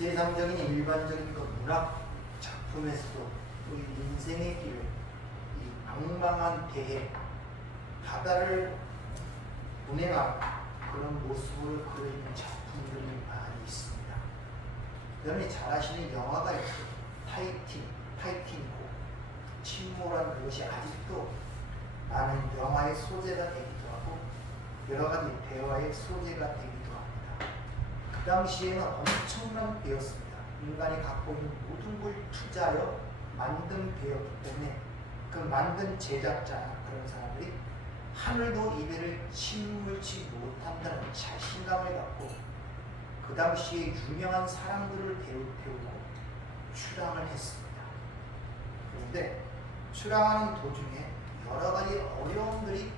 세상적인 일반적인 그 문학 작품에서도 우리 인생의 길을 이 망망한 대해 바다를 운행한 그런 모습을 그리는 작품들이 많이 있습니다. 여러분이 잘 아시는 영화가 있어요. 타이타닉. 침몰한 그것이 아직도 많은 영화의 소재가 되기도 하고 여러 가지 대화의 소재가 되기도 합니다. 그 당시에는 엄청난 배였습니다. 인간이 갖고 있는 모든 걸 투자하여 만든 배였기 때문에 그 만든 제작자 그런 사람들이 하늘도 이배를 침몰치 못한다는 자신감을 갖고 그 당시에 유명한 사람들을 태우고 출항을 했습니다. 그런데 출항하는 도중에 여러 가지 어려움들이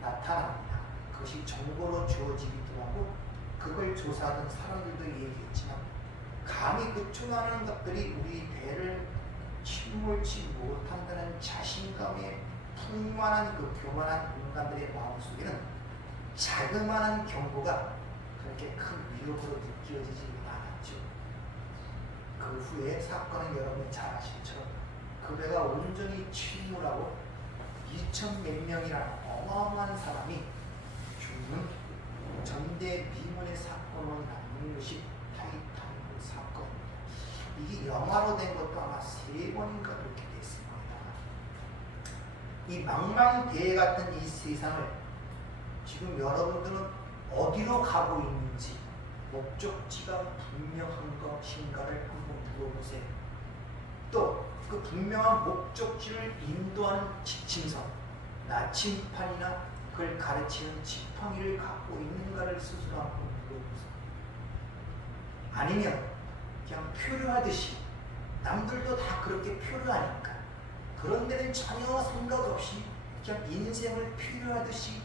나타납니다. 그것이 정보로 주어지기도 하고 그걸 조사하던 사람들도 얘기했지만 감히 그 출항하는 것들이 우리 배를 침몰치 못한다는 자신감에 풍만한 그 교만한 인간들의 마음속에는 자그마한 경고가 그렇게 큰 위협으로 느껴지지 않았죠. 그 후에 사건은 여러분이 잘 아시처럼 그 배가 온전히 침몰하고 2,000몇 명이라는 어마어마한 사람이 죽는 전대미문의 사건으로 남는 것이 타이타닉 사건입니다. 이게 영화로 된 것도 아마 3번인가 그렇게 됐습니다. 이 망망대해 같은 이 세상을 지금 여러분들은 어디로 가고 있는지 목적지가 분명한 것인가를 한번 물어보세요. 또 그 분명한 목적지를 인도하는 지침서, 나침판이나 그걸 가르치는 지팡이를 갖고 있는가를 스스로 한번 물어보세요. 아니면 그냥 표류하듯이 남들도 다 그렇게 표류하니까 그런 데는 전혀 생각 없이 그냥 인생을 표류하듯이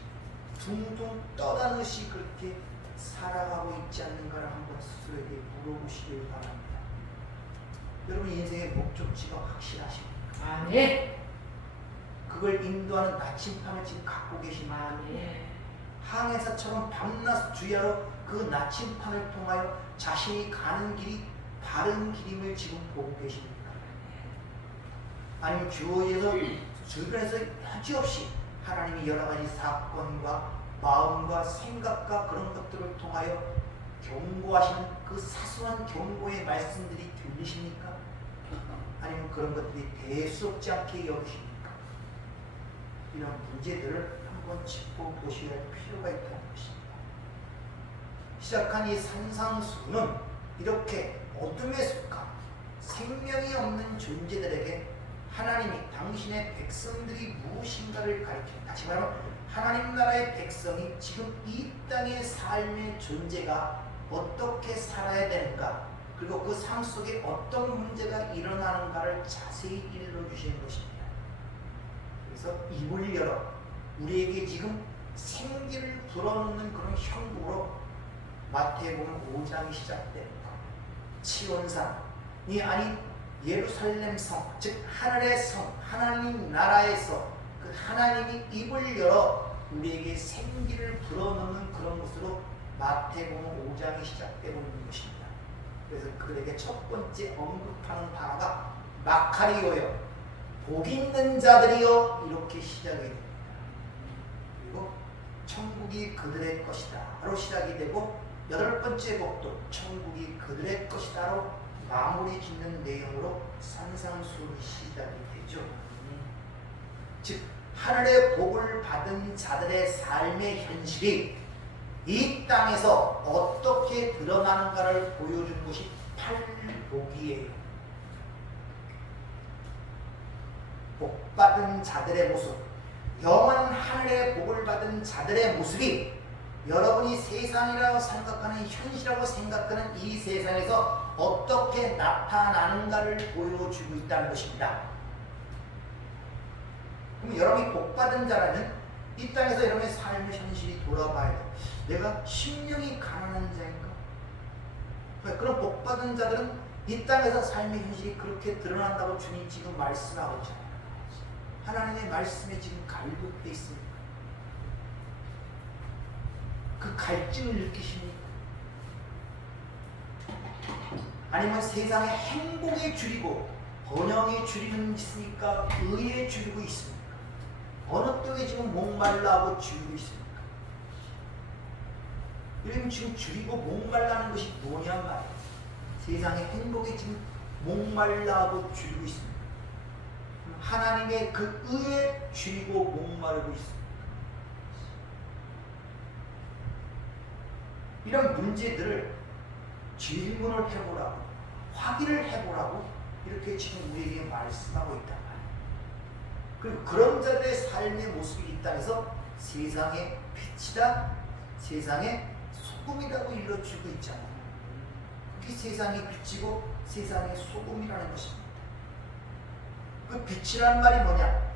둥둥 떠다니듯이 그렇게 살아가고 있지 않는가를 한번 스스로에게 물어보시길 바랍니다. 여러분 인생의 목적지가 확실하십니까? 네. 그걸 인도하는 나침판을 지금 갖고 계십니까? 네. 항해사처럼 밤낮 주야로 그 나침판을 통하여 자신이 가는 길이 바른 길임을 지금 보고 계십니까? 아니면 주어에서 주변에서 여지없이 하나님이 여러 가지 사건과 마음과 생각과 그런 것들을 통하여 경고하시는 그 사소한 경고의 말씀들이 들리십니까? 아니면 그런 것들이 대수롭지 않게 여기십니까? 이런 문제들을 한번 짚고 보셔야 할 필요가 있다는 것입니다. 시작한 이 산상수는 이렇게 어둠에 속한 생명이 없는 존재들에게 하나님이 당신의 백성들이 무엇인가를 가르친다. 다시 말하면 하나님 나라의 백성이 지금 이 땅의 삶의 존재가 어떻게 살아야 되는가, 그리고 그 삶 속에 어떤 문제가 일어나는가를 자세히 일러주시는 것입니다. 그래서 입을 열어 우리에게 지금 생기를 불어넣는 그런 형국으로 마태복음 5장이 시작됩니다. 치원산이 아닌 예루살렘 성, 즉 하늘의 성, 하나님 나라에서 그 하나님이 입을 열어 우리에게 생기를 불어넣는 그런 것으로 마태복음 5장이 시작되고 있는 것입니다. 그래서 그에게 첫 번째 언급하는 단어가 마카리오요, 복 있는 자들이요, 이렇게 시작이 됩니다. 그리고 천국이 그들의 것이다로 시작이 되고 여덟 번째 복도 천국이 그들의 것이다로 마무리 짓는 내용으로 산상수훈이 시작이 되죠. 즉 하늘의 복을 받은 자들의 삶의 현실이 이 땅에서 어떻게 드러나는가를 보여준 것이 팔복이에요. 복받은 자들의 모습, 영원 하늘의 복을 받은 자들의 모습이 여러분이 세상이라고 생각하는, 현실이라고 생각하는 이 세상에서 어떻게 나타나는가를 보여주고 있다는 것입니다. 그럼 여러분이 복받은 자라면 이 땅에서 여러분의 삶의 현실이 돌아봐야 돼. 내가 심령이 가난한 자인가? 그런 복받은 자들은 이 땅에서 삶의 현실이 그렇게 드러난다고 주님 지금 말씀하고 있잖아요. 하나님의 말씀에 지금 갈급해 있습니까? 그 갈증을 느끼십니까? 아니면 세상의 행복에 줄이고 번영에 줄이는 있습니까? 의에 줄이고 있습니까? 어느 쪽에 지금 목말라하고 줄이고 있습니까? 여러분 지금 줄이고 목말라는 것이 뭐냔 말이에요. 세상의 행복에 지금 목말라하고 줄이고 있습니다. 하나님의 그 의에 줄이고 목마르고 있습니다. 이런 문제들을 질문을 해보라고, 확인을 해보라고 이렇게 지금 우리에게 말씀하고 있단 말이에요. 그리고 그런 자들의 삶의 모습이 이 땅에서 세상의 빛이다, 세상의 소금이라고 일러주고 있잖아요. 그게 세상의 빛이고 세상의 소금이라는 것입니다. 그 빛이라는 말이 뭐냐?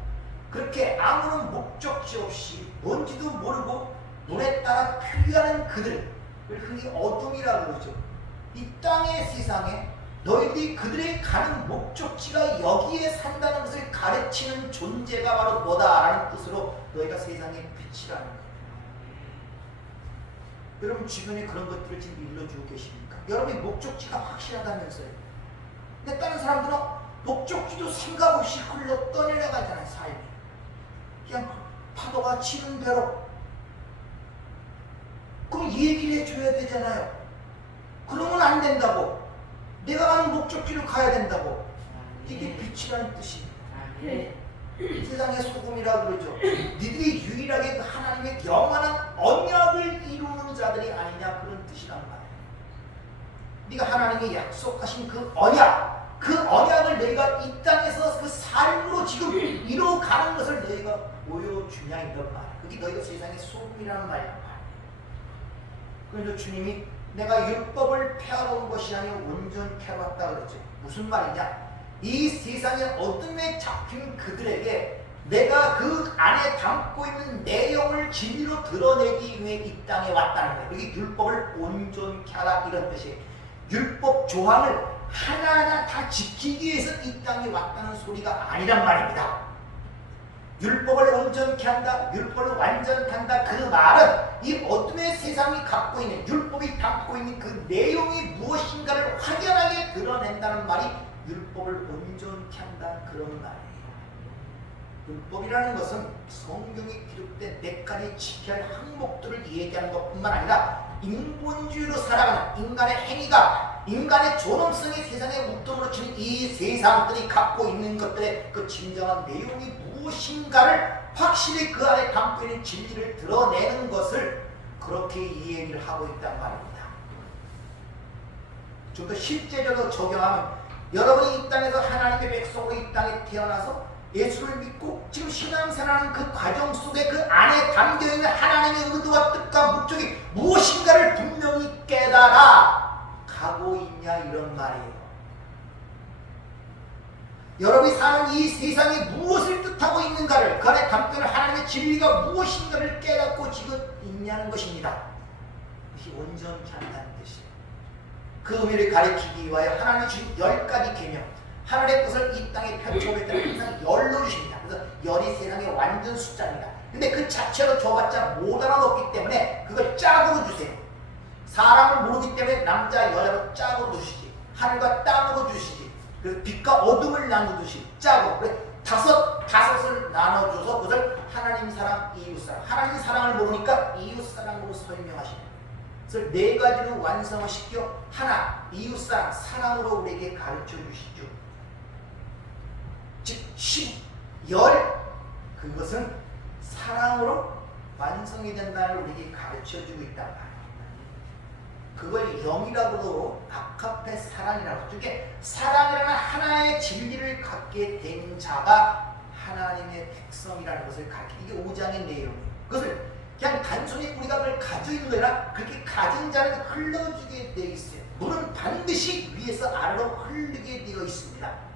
그렇게 아무런 목적지 없이 뭔지도 모르고 눈에 따라 표류하는 그들을 흔히 어둠이라고 그러죠. 이 땅의 세상에 너희들이 그들의 가는 목적지가 여기에 산다는 것을 가르치는 존재가 바로 뭐다라는 뜻으로 너희가 세상의 빛이라는 거예요. 여러분 주변에 그런 것들을 지금 일러주고 계십니까? 여러분의 목적지가 확실하다면서요. 근데 다른 사람들은 목적지도 생각 없이 흘러 떠내려가잖아요. 삶이 그냥 파도가 치는 대로. 그럼 얘기를 해줘야 되잖아요. 그러면 안 된다고. 내가 가는 목적지로 가야 된다고. 이게 빛이라는 뜻입니다. 세상의 소금이라고 그러죠. 니들이 유일하게 그 하나님의 영원한 언약을 이루는 자들이 아니냐, 그런 뜻이란 말이에요. 네가 하나님이 약속하신 그 언약, 그 언약을 너희가 이 땅에서 그 삶으로 지금 이루어가는 것을 너희가 보여주냐 이런 말이에요. 그게 너희가 세상의 소금이라는 말이란 말이에요. 그래서 주님이 내가 율법을 폐하러 온 것이 아니라 온전케 왔다 그랬죠. 무슨 말이냐? 이 세상의 어둠에 잡힌 그들에게 내가 그 안에 담고 있는 내용을 진리로 드러내기 위해 이 땅에 왔다는 거예요. 여기 율법을 온전케 하라 이런 뜻이에요. 율법 조항을 하나하나 다 지키기 위해서 이 땅에 왔다는 소리가 아니란 말입니다. 율법을 온전케 한다, 율법을 완전케 한다, 그 말은 이 어둠의 세상이 갖고 있는, 율법이 담고 있는 그 내용이 무엇인가를 확연하게 드러낸다는 말이 율법을 온전케 한다, 그런 말이에요. 율법이라는 것은 성경에 기록된 몇 가지 지켜야 할 항목들을 얘기하는 것뿐만 아니라 인본주의로 살아가는 인간의 행위가, 인간의 존엄성이 세상에 웃돈으로 치는 이 세상들이 갖고 있는 것들의 그 진정한 내용이 무엇인가를 확실히 그 안에 담고 있는 진리를 드러내는 것을 그렇게 이 얘기를 하고 있단 말입니다. 좀 더 실제적으로 적용하면, 여러분이 이 땅에서 하나님의 백성으로 이 땅에 태어나서 예수를 믿고 지금 신앙생활하는 그 과정 속에 그 안에 담겨있는 하나님의 의도와 뜻과 목적이 무엇인가를 분명히 깨달아 가고 있냐 이런 말이에요. 여러분이 사는 이 세상이 무엇을 뜻하고 있는가를, 그 안에 담겨있는 하나님의 진리가 무엇인가를 깨닫고 지금 있냐는 것입니다. 그것이 온전케 한다는 뜻이에요. 그 의미를 가리키기 위하여 하나님이 주신 10가지 계명, 하늘의 뜻을 이 땅에 펼쳐볼 때는 항상 열로 주십니다. 그래서 열이 세상의 완전 숫자입니다. 근데 그 자체로 줘봤자 못 알아듣기 때문에 그걸 짝으로 주세요. 사람을 모르기 때문에 남자 여자로 짝으로 주시지, 하늘과 땅으로 주시지, 그래서 빛과 어둠을 나누듯이 짝으로, 그래 다섯을 나눠줘서 그것을 하나님 사랑, 이웃 사랑, 하나님 사랑을 모르니까 이웃 사랑으로 설명하시는 거예요. 그래서 4가지로 완성을 시켜 하나, 이웃 사랑, 사랑으로 우리에게 가르쳐 주시죠. 즉, 10열, 그것은 사랑으로 완성이 된다는 우리에게 가르쳐주고 있단 말입니다. 그걸 영이라고도 아카페 사랑이라고, 그게 사랑이라는 하나의 진리를 갖게 된 자가 하나님의 백성이라는 것을 가르치는, 이게 5장의 내용이에요. 그것을 그냥 단순히 우리가 그걸 가지고 있는 게 아니라 그렇게 가진 자는 흘러주게 되어 있어요. 물은 반드시 위에서 아래로 흐르게 되어 있습니다.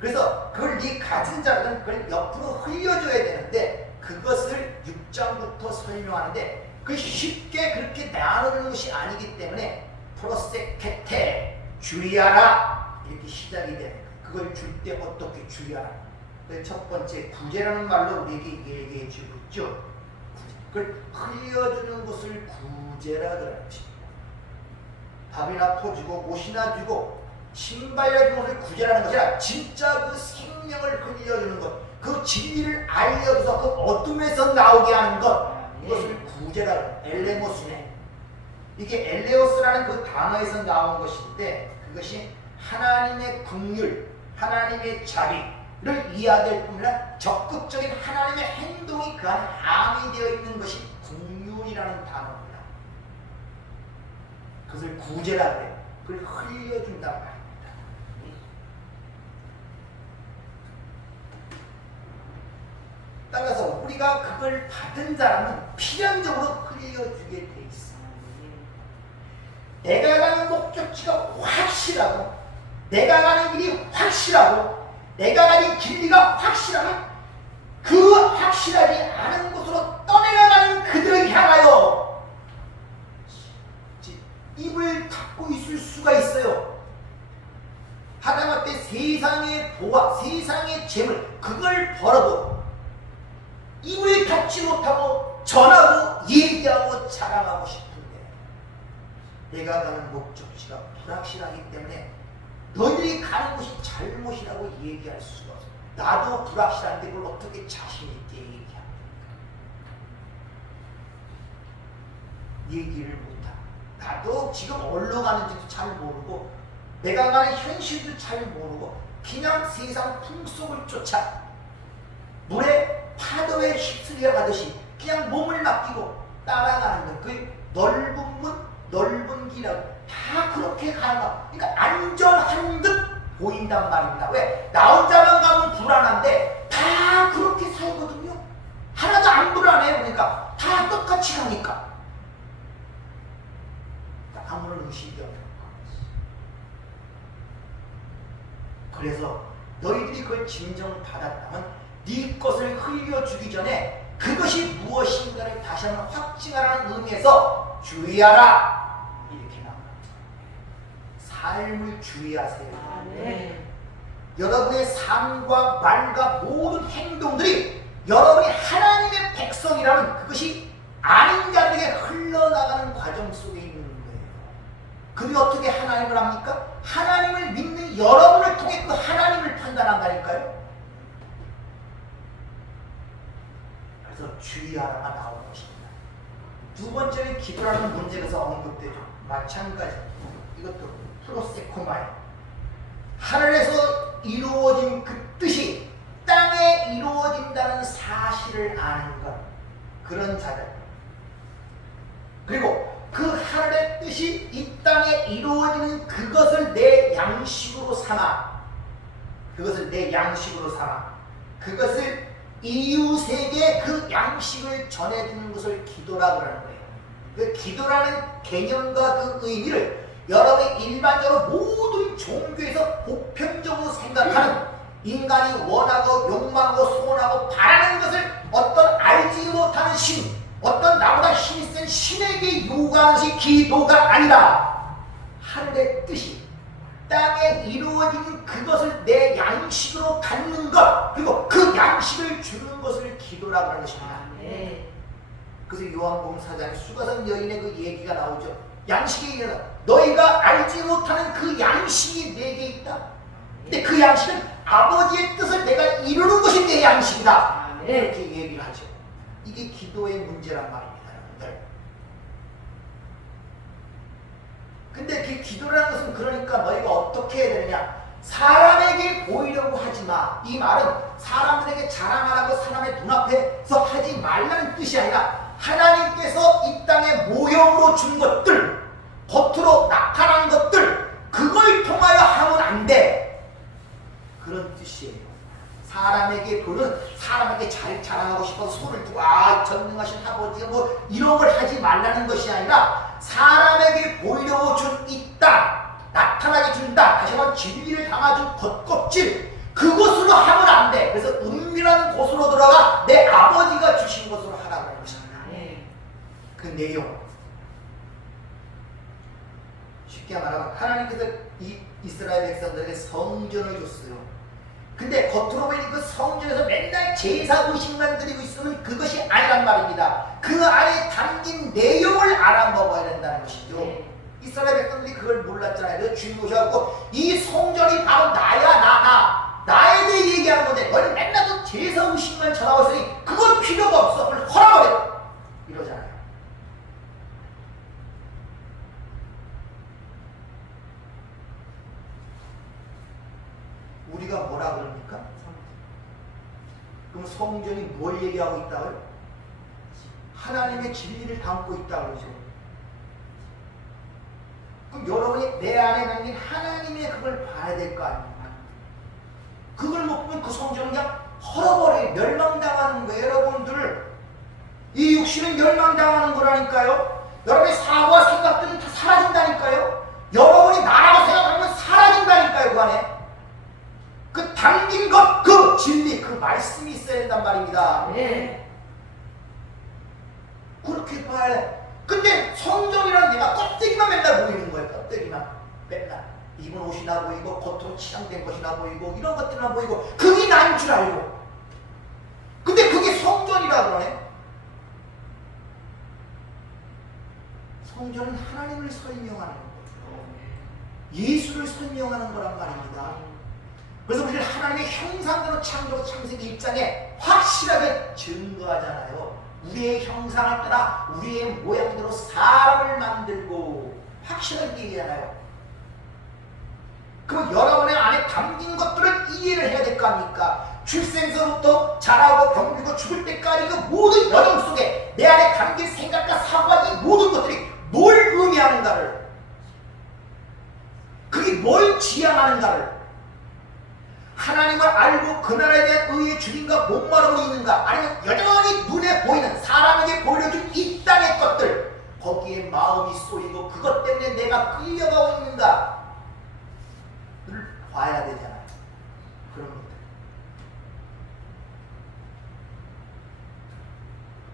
그래서 그걸 네 가진 자들은 그걸 옆으로 흘려줘야 되는데, 그것을 6장부터 설명하는데 그 쉽게 그렇게 나누는 것이 아니기 때문에 프로세케테, 주의하라, 이렇게 시작이 되는 거예요. 그걸 줄 때 어떻게 주의하라. 첫 번째 구제라는 말로 우리에게 얘기해 주고 있죠. 그걸 흘려주는 것을 구제라 그러는 것입니다. 밥이나 퍼주고 옷이나 주고 신발이나 주는 것을 구제하는 것이 아니라 진짜 그 생명을 흘려주는 것, 그 진리를 알려줘서 그 어둠에서 나오게 하는 것, 이것을 구제라고 엘레모스네. 이게 엘레오스라는 그 단어에서 나온 것인데 그것이 하나님의 긍휼, 하나님의 자비를 이해될 뿐 아니라 적극적인 하나님의 행동이 그 안에 함유되어 있는 것이 긍휼이라는 단어입니다. 그것을 구제라고 해요. 그걸 흘려준단 말입니다. 따라서 우리가 그걸 받은 사람은 필연적으로 흘려주게 돼 있어. 내가 가는 목적지가 확실하고, 내가 가는 길이 확실하고, 내가 가는 길리가 확실하면 그 확실하지 않은 곳으로 떠내려가는 그들을 향하여 입을 닫고 있을 수가 있어요. 하다못해 세상의 보화, 세상의 재물, 그걸 벌어도 입을 닫지 못하고 전하고 얘기하고 자랑하고 싶은데 내가 가는 목적지가 불확실하기 때문에 너희들이 가는 곳이 잘못이라고 얘기할 수가 없어. 나도 불확실한데 그걸 어떻게 자신 있게 얘기합니까? 얘기를 못하고 나도 지금 어디로 가는지도 잘 모르고 내가 가는 현실도 잘 모르고 그냥 세상 풍속을 쫓아 물에 파도에 휩쓸려 가듯이 그냥 몸을 맡기고 따라가는 것. 그 넓은 문, 넓은 길하고 다 그렇게 가는 거. 그러니까 안전한 듯 보인단 말입니다. 왜? 나 혼자만 가면 불안한데 다 그렇게 살거든요. 하나도 안 불안해요. 그러니까 다 똑같이 가니까. 아무런 의식이 없는 거. 그래서 너희들이 그걸 진정받았다면 네 것을 흘려주기 전에 그것이 무엇인가를 다시 한번 확증하라는 의미에서 주의하라 이렇게 나옵니다. 삶을 주의하세요. 네. 여러분의 삶과 말과 모든 행동들이 여러분이 하나님의 백성이라면 그것이 아닌 자들에게 흘러나가는 과정 속에 있는 거예요. 그게 어떻게 하나님을 합니까? 하나님을 믿는 여러분을 통해 그 하나님을 판단한다니까요. 그래서 주의하라가 나오는 것입니다. 두 번째는 기도라는 문제에서 언급되죠. 마찬가지. 이것도 프로세코마에 하늘에서 이루어진 그 뜻이 땅에 이루어진다는 사실을 아는 것. 그런 자들. 그리고 그 하늘의 뜻이 이 땅에 이루어지는 그것을 내 양식으로 삼아, 그것을 내 양식으로 삼아, 그것을 이웃에게 그 양식을 전해주는 것을 기도라고 하는 거예요. 그 기도라는 개념과 그 의미를 여러분이 일반적으로 모든 종교에서 보편적으로 생각하는 인간이 원하고 욕망하고 소원하고 바라는 것을 어떤 알지 못하는 신, 어떤 나보다 힘이 센 신에게 요구하는 것이 기도가 아니라 하늘의 뜻이 땅에 이루어지는 그것을 내 양식으로 갖는 것, 그리고 그 양식을 주는 것을 기도라고 하는 것입니다. 네. 그래서 요한복음 4장에 수가성 여인의 그 얘기가 나오죠. 양식에 이르러 너희가 알지 못하는 그 양식이 내게 있다. 근데 그 양식은 아버지의 뜻을 내가 이루는 것이 내 양식이다. 이렇게 얘기를 하죠. 이게 기도의 문제란 말입니다, 여러분들. 근데 그 기도라는 것은 그러니까 너희가 어떻게 해야 되느냐? 사람에게 보이려고 하지 마. 이 말은 사람들에게 자랑하라고 사람의 눈앞에서 하지 말라는 뜻이 아니라 하나님께서 이 땅에 모형으로 준 것들, 겉으로 나타난 것들, 그걸 통하여 하면 안 돼. 그런 뜻이에요. 사람에게 보는, 사람에게 잘 자랑하고 싶어서 손을 두고 전능하신 아버지가 뭐 이런 걸 하지 말라는 것이 아니라 사람에게 보이려고 준 이 땅, 나타나게 준다. 다시 한번 진리를 담아준 겉껍질, 그것으로 하면 안 돼. 그래서 은밀한 곳으로 들어가 내 아버지가 주신 것으로 하라고 하는 것입니다. 그 내용. 쉽게 말하면 하나님께서 이 이스라엘 백성들에게 성전을 줬어요. 근데 겉으로 보이는 그 성전에서 맨날 제사 의식만 드리고 있으면 그것이 아니란 말입니다. 그 안에 담긴 내용을 알아먹어야 된다는 것이죠. 이스라엘 백성들이 그걸 몰랐잖아요. 그래서 주님 오셔갖고 이 성전이 바로 나야 나에 대해 얘기하는 건데 너는 맨날 그 제사 음식만 전하고 있으니 그건 필요가 없어. 그걸 헐어버려. 이러잖아요. 우리가 뭐라 그럽니까? 그럼 성전이 뭘 얘기하고 있다고요? 하나님의 진리를 담고 있다고 그러죠. 그럼 여러분이 내 안에 담긴 하나님의 그걸 봐야 될 거 아닙니까? 그걸 못 보면 그 성전은 그냥 헐어버려요. 멸망당하는 거예요. 여러분들 이 육신은 멸망당하는 거라니까요. 여러분의 사고와 생각들은 다 사라진다니까요. 여러분이 나라고 생각하면 사라진다니까요. 그 안에 그 담긴 것, 그 진리, 그 말씀이 있어야 된단 말입니다. 네. 그렇게 봐야 돼. 근데 성전이라는 데가 껍데기만 맨날 보이는 거예요. 껍데기만 맨날 입은 옷이나 보이고 겉으로 치장된 것이나 보이고 이런 것들만 보이고 그게 나인 줄 알고. 근데 그게 성전이라 그러네. 성전은 하나님을 설명하는 거예요. 예수를 설명하는 거란 말입니다. 그래서 우리는 하나님의 형상대로 창조하고 창세기 1장에 확실하게 증거하잖아요. 우리의 형상을 따라 우리의 모양대로 사람을 만들고 확실하게 얘기하잖아요. 그럼 여러분의 안에 담긴 것들을 이해를 해야 될 거 아닙니까? 출생서부터 자라고 병들고 죽을 때까지 그 모든 여정 속에 내 안에 담긴 생각과 사고와 이 모든 것들이 뭘 의미하는가를, 그게 뭘 지향하는가를, 하나님을 알고 그 나라에 대한 의의 주인과 목마름이 있는가, 아니면 여전히 눈에 보이는 사람에게 보여준 이 땅의 것들, 거기에 마음이 쏘이고 그것 때문에 내가 끌려가고 있는가를 봐야 되잖아요. 그럽니다.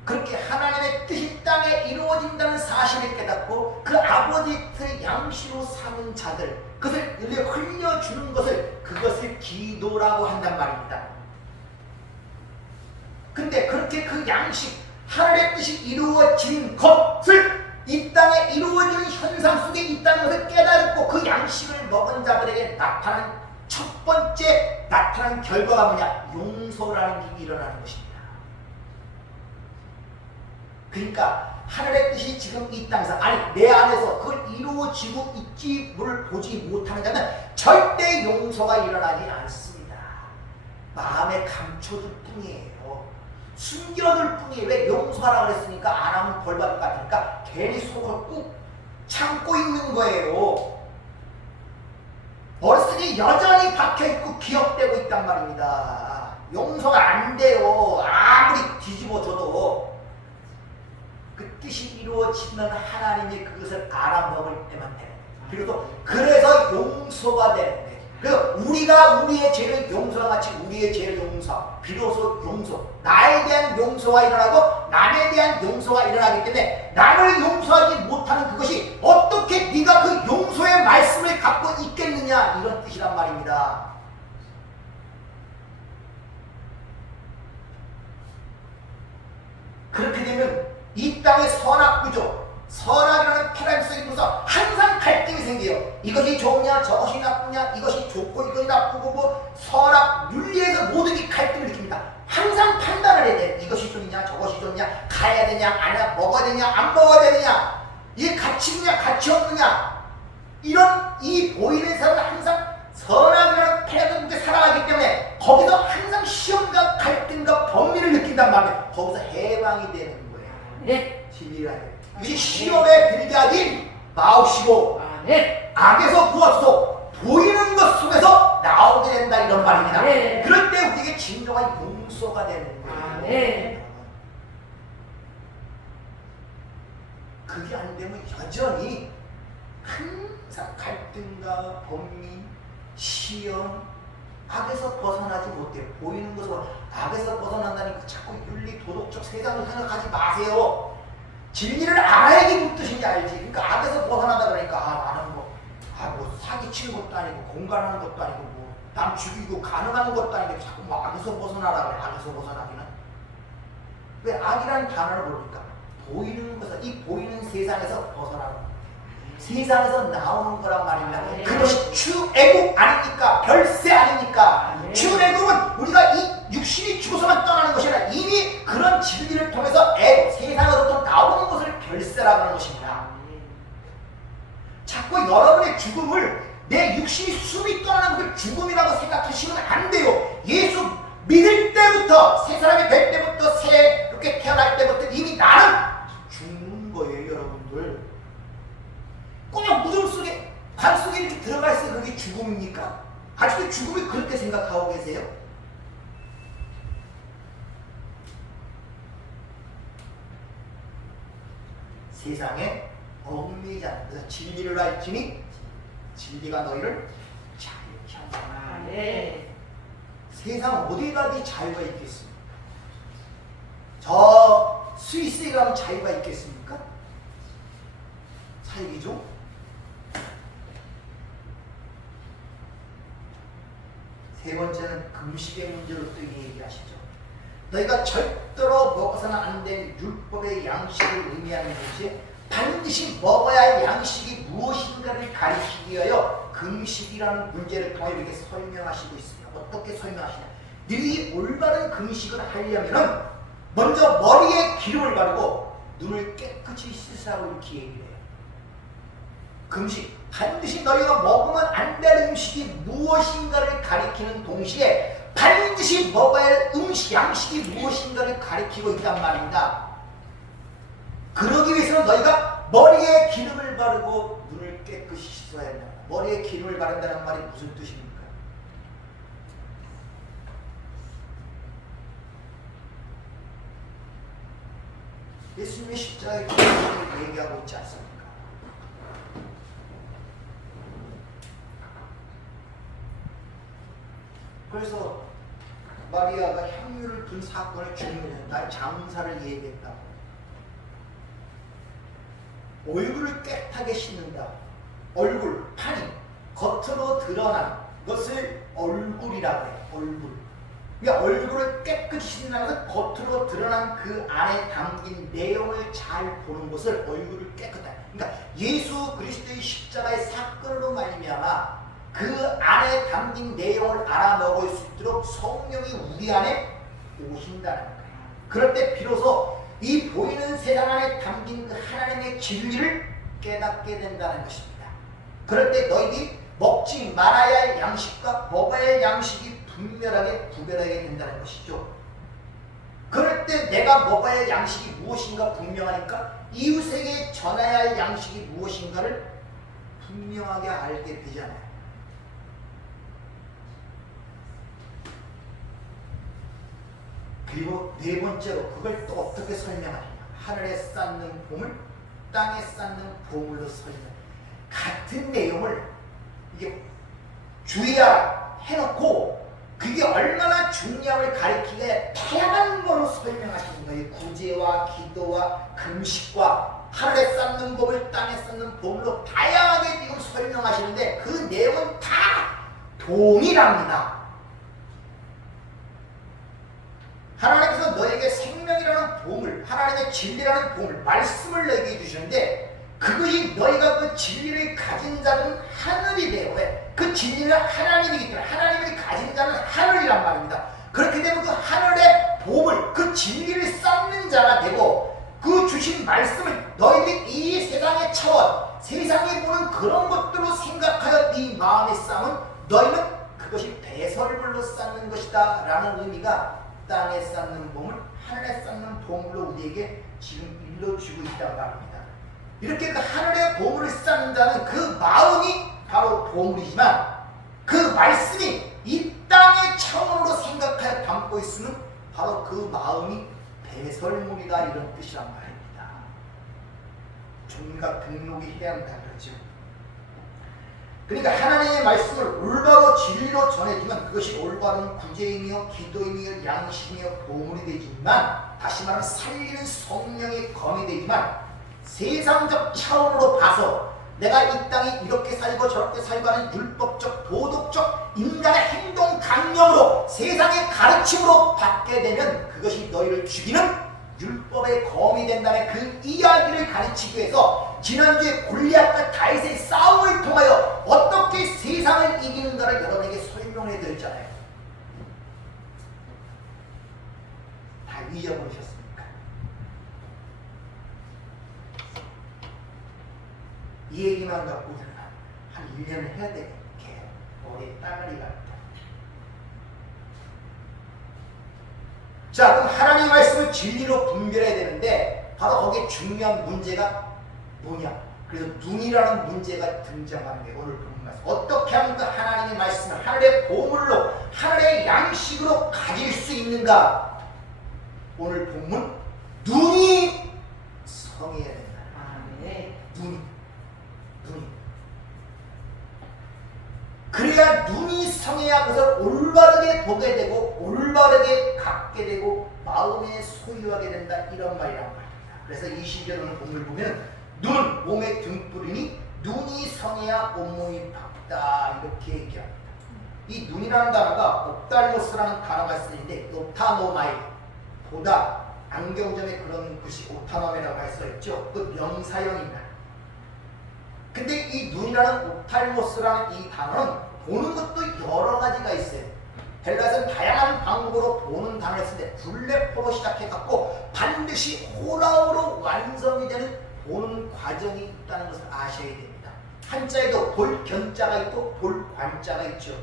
그렇게 하나님의 뜻이 땅에 이루어진다는 사실을 깨닫고 그 아버지의 뜻을 양시로 삼은 자들, 그것을 흘려주는 것을, 그것을 기도라고 한단 말입니다. 근데 그렇게 그 양식, 하늘의 뜻이 이루어진 것을 이 땅에 이루어지는 현상 속에 있다는 것을 깨달고 그 양식을 먹은 자들에게 나타난 첫 번째 나타난 결과가 뭐냐? 용서라는 일이 일어나는 것입니다. 그러니까 하늘의 뜻이 지금 이 땅에서, 아니 내 안에서 그걸 이루어지고 있지를 보지 못하는 자는 절대 용서가 일어나지 않습니다. 마음에 감춰둘 뿐이에요. 숨겨둘 뿐이에요. 왜? 용서하라고 그랬으니까 안 하면 벌 받을 것 같으니까 괜히 속을 꾹 참고 있는 거예요. 머릿속에 여전히 박혀있고 기억되고 있단 말입니다. 용서가 안 돼요. 아무리 뒤집어져도. 그 뜻이 이루어지는 하나님이 그것을 알아먹을 때만 되는 거예요. 그래서 용서가 되는 거예요. 그래서 우리가 우리의 죄를 용서와 같이 우리의 죄를 용서, 비로소 용서, 나에 대한 용서가 일어나고 남에 대한 용서가 일어나기 때문에 남을 용서하지 못하는 그것이 어떻게 네가 그 용서의 말씀을 갖고 있겠느냐, 이런 뜻이란 말입니다. 그렇게 되면 이 땅의 선악구조, 선악이라는 패러다임 속에 있어서 항상 갈등이 생겨요. 이것이 좋으냐, 저것이 나쁘냐, 이것이 좋고 이것이 나쁘고, 뭐 선악 윤리에서 모든 게 갈등을 느낍니다. 항상 판단을 해야 돼. 이것이 좋냐, 저것이 좋냐, 가야 되냐, 아니야, 먹어야 되냐, 안 먹어야 되느냐, 이게 가치 있느냐, 가치 없느냐, 이런 이 보이는 세상은 항상 선악이라는 패러다임 속에 살아가기 때문에 거기서 항상 시험과 갈등과 범위를 느낀단 말이에요. 거기서 해방이 되는 거예요. 네. 진리라는 거예요. 이것이 시험에 들게 하지 마옵시고 악에서 구하소서 보이는 것 속에서 나오게 된다, 이런 말입니다. 네. 그럴 때 우리에게 진정한 용서가 되는 거예요. 네. 그게 안 되면 여전히 항상 갈등과 범위, 시험, 악에서 벗어나지 못해요. 보이는 것으로 악에서 벗어난다니까 자꾸 윤리, 도덕적 세상을 생각하지 마세요. 진리를 알아야 이게 무슨 뜻인지 알지. 그러니까 악에서 벗어난다 그러니까 나는 뭐 사기치는 것도 아니고 공갈하는 것도 아니고 뭐 남 죽이고 가늠하는 것도 아니고 자꾸 뭐 악에서 벗어나라 그래. 악에서 벗어나기는 왜? 악이라는 단어를 모르니까 보이는 것을, 이 보이는 세상에서 벗어나는 거예요. 세상에서 나오는 거란 말입니다. 그것이 출애굽 아닙니까? 별세 아닙니까? 출애굽은 우리가 이 육신이 죽어서만 떠나는 것이 아니라 이미 그런 진리를 통해서 세상으로부터 나오는 것을 별세라고 하는 것입니다. 자꾸 여러분의 죽음을 내 육신이 숨이 떠나는 것을 죽음이라고 생각하시면 안 돼요. 예수 믿을 때부터, 새 사람이 될 때부터, 새롭게 태어날 때부터 이미 나는 죽는 거예요, 여러분들. 그냥 무덤 속에, 관 속에 이렇게 들어가 있어요. 그게 죽음입니까? 아직도 죽음이 그렇게 생각하고 계세요? 세상에 얽매이자. 그래서 진리를 알지니 진리가 너희를 자유케 하리라. 네. 세상 어디 가도 자유가 있겠습니까? 저 스위스에 가면 자유가 있겠습니까? 살기죠? 세 번째는 금식의 문제로 또 얘기하시죠. 너희가 절대로 먹어서는 안 될 율법의 양식을 의미하는 것이 반드시 먹어야 할 양식이 무엇인가를 가리키기 위하여 금식이라는 문제를 통해 이렇게 설명하시고 있습니다. 어떻게 설명하시냐? 너희 올바른 금식을 하려면 먼저 머리에 기름을 바르고 눈을 깨끗이 씻으라고 이렇게 얘기해요. 금식, 반드시 너희가 먹으면 안 될 음식이 무엇인가를 가리키는 동시에 반드시 먹어야 할 양식이 무엇인가를 가리키고 있단 말입니다. 그러기 위해서는 너희가 머리에 기름을 바르고 눈을 깨끗이 씻어야 한다. 머리에 기름을 바른다는 말이 무슨 뜻입니까? 예수님의 십자가의 기름을 얘기하고 있지 않습니까? 그래서 마리아가 향유를 든 사건을 증명해 날 장사를 얘기했다고. 얼굴을 깨끗하게 씻는다. 얼굴, 판이 겉으로 드러난 것을 얼굴이라고 해요. 얼굴. 그러니까 얼굴을 깨끗이 씻는다는 것은 겉으로 드러난 그 안에 담긴 내용을 잘 보는 것을 얼굴을 깨끗하게. 그러니까 예수 그리스도의 십자가의 사건으로 말미암아 그 안에 담긴 내용을 알아먹을 수 있도록 성령이 우리 안에 오신다는 거예요. 그럴 때 비로소 이 보이는 세상 안에 담긴 그 하나님의 진리를 깨닫게 된다는 것입니다. 그럴 때 너희들이 먹지 말아야 할 양식과 먹어야 할 양식이 분명하게 구별하게 된다는 것이죠. 그럴 때 내가 먹어야 할 양식이 무엇인가 분명하니까 이웃에게 전해야 할 양식이 무엇인가를 분명하게 알게 되잖아요. 그리고 네 번째로 그걸 또 어떻게 설명하느냐. 하늘에 쌓는 보물, 땅에 쌓는 보물로 설명. 같은 내용을 이게 주의하라 해놓고 그게 얼마나 중요함을 가리키게 다양한 거로 설명하시는 거예요. 구제와 기도와 금식과 하늘에 쌓는 법을 땅에 쌓는 보물로 다양하게 지금 설명하시는데 그 내용은 다 동일합니다. 하나님께서 너에게 생명이라는 보물, 하나님의 진리라는 보물, 말씀을 너에게 주시는데 그것이 너희가 그 진리를 가진 자는 하늘이 되어 그 진리는 하나님이기 때문에 하나님이 가진 자는 하늘이란 말입니다. 그렇게 되면 그 하늘의 보물, 그 진리를 쌓는 자가 되고 그 주신 말씀을 너희들이 이 세상의 차원, 세상이 보는 그런 것들로 생각하여 네 마음에 쌓은 너희는 그것이 배설물로 쌓는 것이다 라는 의미가 땅에 쌓는 보물, 하늘에 쌓는 보물로 우리에게 지금 일러주고 있다고 합니다. 이렇게 그 하늘의 보물을 쌓는다는 그 마음이 바로 보물이지만 그 말씀이 이 땅의 차원으로 생각하여 담고 있으면 바로 그 마음이 배설물이다 이런 뜻이란 말입니다. 종과 등록이 해야 한다 그러죠. 그러니까 하나님의 말씀을 올바로 진리로 전해주면 그것이 올바른 구제이며 기도이며 양식이며 보물이 되지만 다시 말하면 살리는 성령의 검이 되지만 세상적 차원으로 봐서 내가 이 땅에 이렇게 살고 저렇게 살고 하는 율법적 도덕적 인간의 행동 강령으로 세상의 가르침으로 받게 되면 그것이 너희를 죽이는 율법의 검이 된다는 그 이야기를 가르치기 위해서 지난주에 골리앗과 다윗의 싸움을 통하여 어떻게 세상을 이기는가를 여러분에게 설명해 드렸잖아요. 다 잊어버리셨습니까? 이 얘기만 갖고 한 1년을 해야 되겠게 머리에 따가리 같다. 자, 그럼 하나님의 말씀을 진리로 분별해야 되는데 바로 거기에 중요한 문제가 뭐냐? 그래서 눈이라는 문제가 등장하는 게 오늘 본 말씀. 어떻게 하면 그 하나님의 말씀을 하늘의 보물로, 하늘의 양식으로 가질 수 있는가? 오늘 본문, 눈이 성해야 된다. 눈이. 그래야 눈이 성해야 그것을 올바르게 보게 되고 올바르게 갖게 되고 마음에 소유하게 된다, 이런 말이란 말입니다. 그래서 20절 오늘 보면 눈, 몸의 등불이니 눈이 성해야 온몸이 밝다, 이렇게 얘기합니다. 이 눈이라는 단어가 옵달모스라는 단어가 쓰는데 오타노마이, 보다, 안경점에 그런 글씨 오타노마이라고 써있죠. 그 명사형입니다. 근데 이 눈이라는 옵탈모스라는 이 단어는 보는 것도 여러 가지가 있어요. 헬라에서는 다양한 방법으로 보는 단어를 쓰는데 블레포로 시작해갖고 반드시 호라우로 완성이 되는 보는 과정이 있다는 것을 아셔야 됩니다. 한자에도 볼 견자가 있고 볼 관자가 있죠.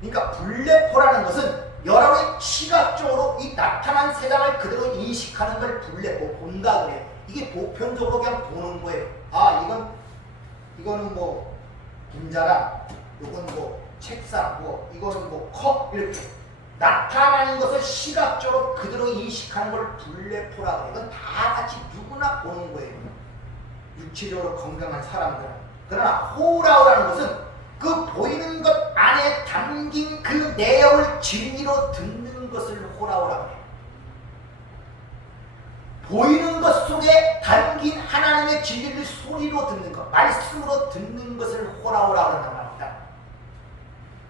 그러니까 블레포라는 것은 여러분이 시각적으로 이 나타난 세상을 그대로 인식하는 걸 블레포, 본다 그래요. 이게 보편적으로 그냥 보는 거예요. 아, 이거는 뭐 분자랑, 이건 뭐 책상, 뭐 이거는 뭐 컵, 이렇게 나타나는 것을 시각적으로 그대로 인식하는 걸 블레포라고 해요. 이건 다 같이 누구나 보는 거예요. 육체적으로 건강한 사람들은. 그러나 호라우라는 것은 그 보이는 것 안에 담긴 그 내용을 진리로 듣는 것을 호라오라고 해요. 보이는 것 속에 담긴 하나님의 진리를 소리로 듣는 것, 말씀으로 듣는 것을 호라오라고 한단 말입니다.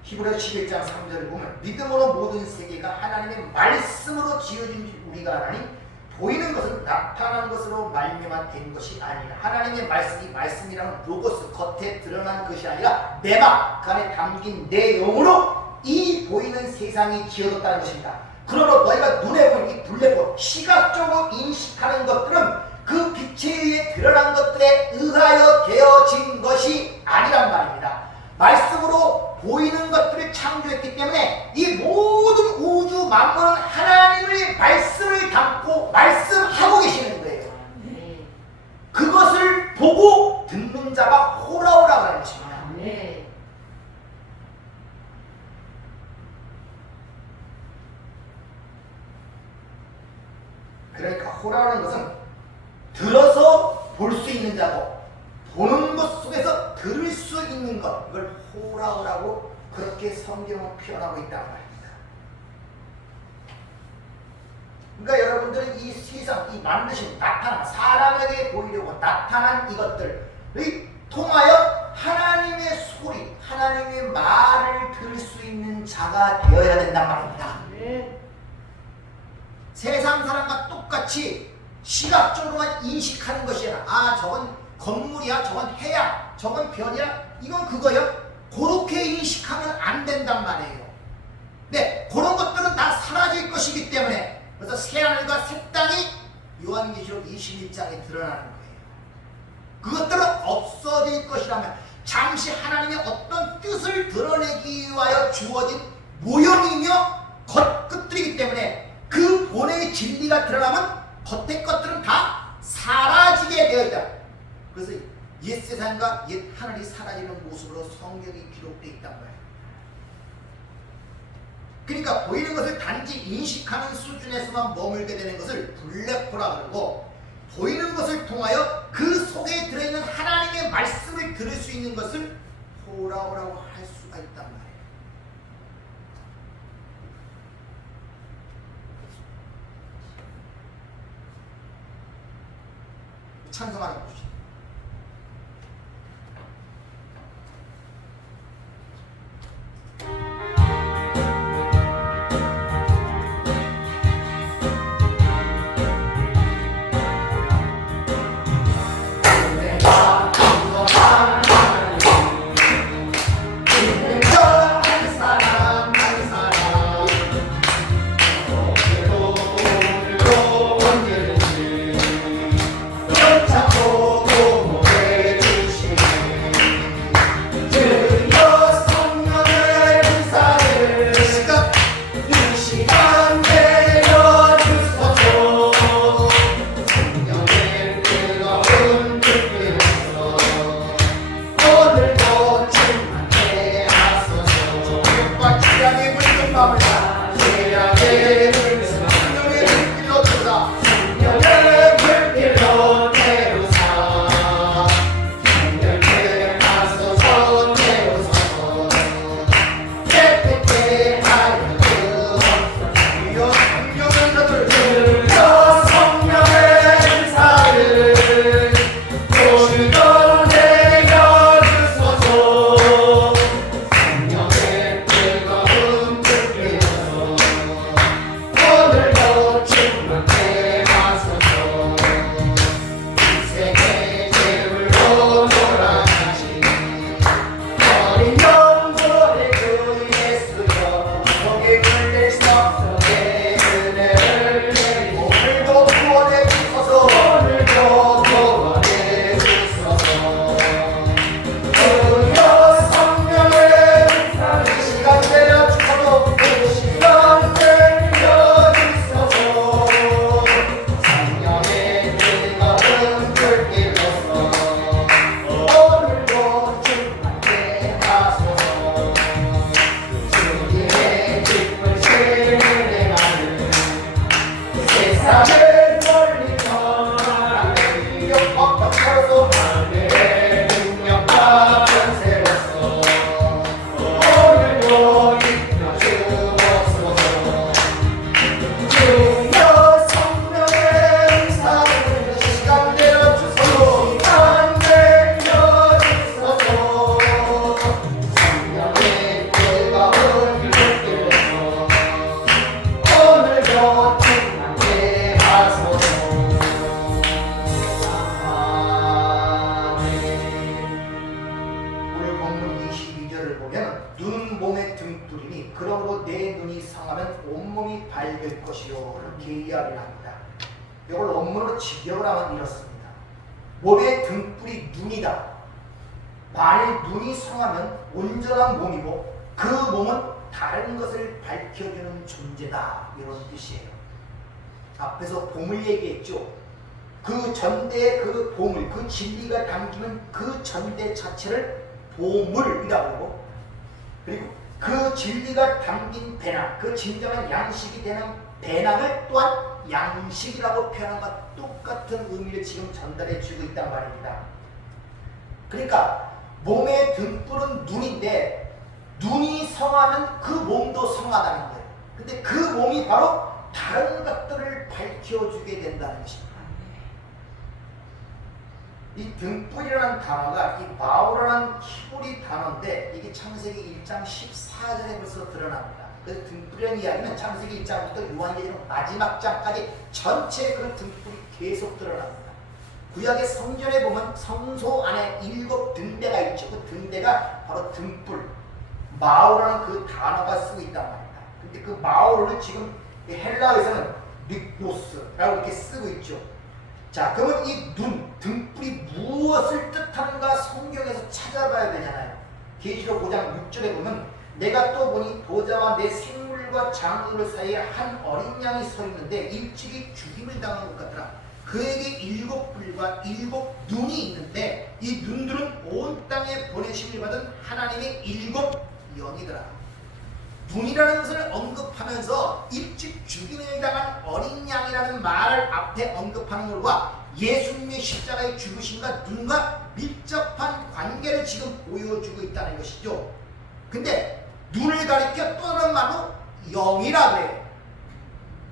히브리서 11장 3절을 보면 믿음으로 모든 세계가 하나님의 말씀으로 지어진 우리가 하나니 보이는 것은 나타난 것으로 말미암아 된 것이 아니라 하나님의 말씀이, 말씀이라는 로고스, 겉에 드러난 것이 아니라 내막, 그 안에 담긴 내용으로 이 보이는 세상이 지어졌다는 것입니다. 그러므로 너희가 눈에 보이는 이 블레포, 시각적으로 인식하는 것들은 그 빛에 의해 드러난 것들에 의하여 되어진 것이 아니란 말입니다. 말씀으로 보이는 것들을 창조했기 때문에 이 모든 우주 만물은 하나님의 말씀을 담고 말씀하고 계시는 거예요. 그것을 보고 듣는 자가 호라오라고 하는 것입니다. 그러니까 호라라는 것은 들어서 볼 수 있는 자고 보는 것 속에서 들을 수 있는 것, 이걸 호라오라고 그렇게 성경은 표현하고 있다는 말입니다. 그러니까 여러분들은 이 세상, 이 만드신 나타난 사람에게 보이려고 나타난 이것들을 통하여 하나님의 소리, 하나님의 말을 들을 수 있는 자가 되어야 된단 말입니다. 세상 사람과 똑같이 시각적으로만 인식하는 것이 아니라 아, 저건 건물이야, 저건 해야, 저건 변이야, 이건 그거야, 그렇게 인식하면 안 된단 말이에요. 네, 그런 것들은 다 사라질 것이기 때문에 그래서 새하늘과 새 땅이 요한계시록 21장에 드러나는 거예요. 그것들은 없어질 것이라면 잠시 하나님의 어떤 뜻을 드러내기 위하여 주어진 모형이며 겉끝들이기 때문에 그 본의 진리가 드러나면 겉의 것들은 다 사라지게 되어 있다. 그래서 옛 세상과 옛 하늘이 사라지는 모습으로 성경이 기록되어 있단 말이에요. 그러니까 보이는 것을 단지 인식하는 수준에서만 머물게 되는 것을 블랙홀이라고 그러고, 보이는 것을 통하여 그 속에 들어있는 하나님의 말씀을 들을 수 있는 것을 호라오라고 할 수가 있단 말이에요. 찬송하는 것이죠. 이렇게 이야기를 합니다. 이걸 원문으로 직역을 하면 이렇습니다. 몸의 등불이 눈이다. 만일 눈이 성하면 온전한 몸이고 그 몸은 다른 것을 밝혀주는 존재다. 이런 뜻이에요. 앞에서 보물 얘기했죠. 그 전대의 그 보물, 그 진리가 담기는 그 전대 자체를 보물이라고 하고, 그리고 그 진리가 담긴 배낭, 그 진정한 양식이 되는 배낭을 또한 양식이라고 표현한 것과 똑같은 의미를 지금 전달해 주고 있단 말입니다. 그러니까 몸의 등불은 눈인데 눈이 성하면 그 몸도 성하다는 거예요. 근데 그 몸이 바로 다른 것들을 밝혀주게 된다는 것입니다. 이 등불이라는 단어가 이 마오라는 히브리 단어인데 이게 창세기 1장 14절에 벌써 드러납니다. 그래서 등불이라는 이야기는 창세기 1장부터 요한계시록 마지막 장까지 전체 그 등불이 계속 드러납니다. 구약의 성전에 보면 성소 안에 7 등대가 있죠. 그 등대가 바로 등불, 마오라는 그 단어가 쓰고 있단 말입니다. 근데 그 마오를 지금 헬라어에서는 닉노스라고 이렇게 쓰고 있죠. 자, 그러면 이 눈, 등불이 무엇을 뜻하는가 성경에서 찾아봐야 되잖아요. 계시록 5장 6절에 보면 내가 또 보니 보좌와 내 생물과 장로들 사이에 한 어린 양이 서 있는데 일찍이 죽임을 당한 것 같더라. 그에게 7 불과 7 눈이 있는데 이 눈들은 온 땅에 보내심을 받은 하나님의 7 영이더라. 눈이라는 것을 언급하면서 일찍 죽임을 당한 어린 양이라는 말을 앞에 언급하는 것과 예수님의 십자가의 죽으심과 눈과 밀접한 관계를 지금 보여주고 있다는 것이죠. 근데 눈을 가리켜 또 다른 말로 영이라고 해요.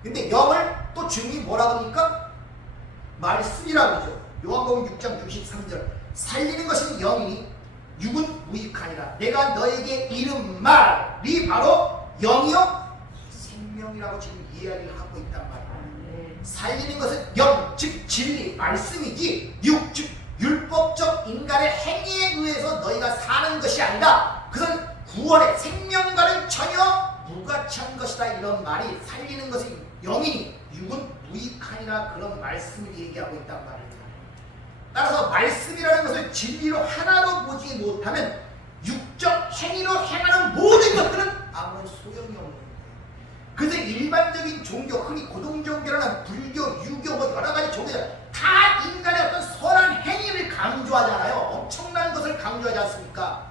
근데 영을 또 주님이 뭐라고 합니까? 말씀이라고 하죠. 요한복음 6장 63절 살리는 것은 영이니 육은 무익하니라. 내가 너에게 이른 말이 바로 영이요 생명이라고 지금 이야기를 하고 있단 말이에요. 살리는 것은 영, 즉 진리, 말씀이지 육, 즉 율법적 인간의 행위에 의해서 너희가 사는 것이 아니라 그것은 구원의 생명과는 전혀 무가치한 것이다. 이런 말이 살리는 것은 영이니 육은 무익하니라 그런 말씀을 얘기하고 있단 말이에요. 따라서 말씀이라는 것을 진리로 하나로 보지 못하면 육적 행위로 행하는 모든 것들은 아무런 소용이 없는 거예요. 그래서 일반적인 종교, 흔히 고등종교라는 불교, 유교, 뭐 여러 가지 종교들 다 인간의 어떤 선한 행위를 강조하잖아요. 엄청난 것을 강조하지 않습니까?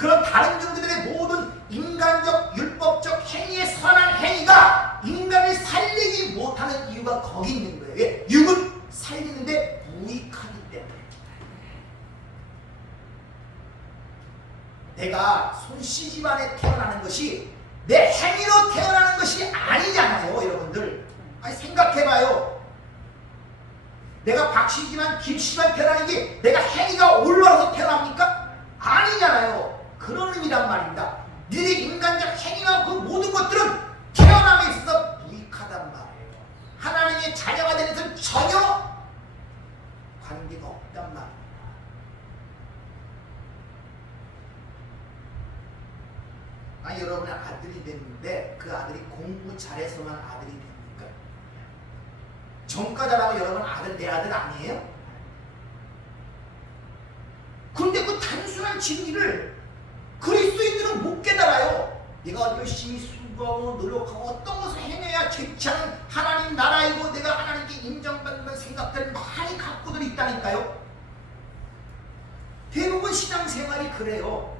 그런 다른 종교들의 모든 인간적, 율법적 행위의 선한 행위가 인간을 살리지 못하는 이유가 거기 있는 거예요. 왜? 육은 살리는데 무익하기 때문에. 내가 손씨 집안에 태어나는 것이 내 행위로 태어나는 것이 아니잖아요. 여러분들 아니 생각해봐요. 내가 박씨 집안, 김씨 집안 태어나는 게 내가 행위가 올라와서 태어납니까? 아니잖아요. 그런 의미란 말입니다. 너희 인간적 행위와 그 모든 것들은 태어남에 있어서 무익하단 말이에요. 하나님의 자녀가 되는 것은 전혀 관계가 없단 말입니다. 아니 여러분의 아들이 됐는데 그 아들이 공부 잘해서만 아들이 됩니까? 전과자라고 여러분 아들 내 아들 아니에요? 그런데 그 단순한 진리를 그리스도인들은 못 깨달아요. 내가 열심히 수고하고 노력하고 어떤 것을 해내야 괜찮은 하나님 나라이고 내가 하나님께 인정받는 생각들을 많이 갖고들 있다니까요. 대부분 신앙생활이 그래요.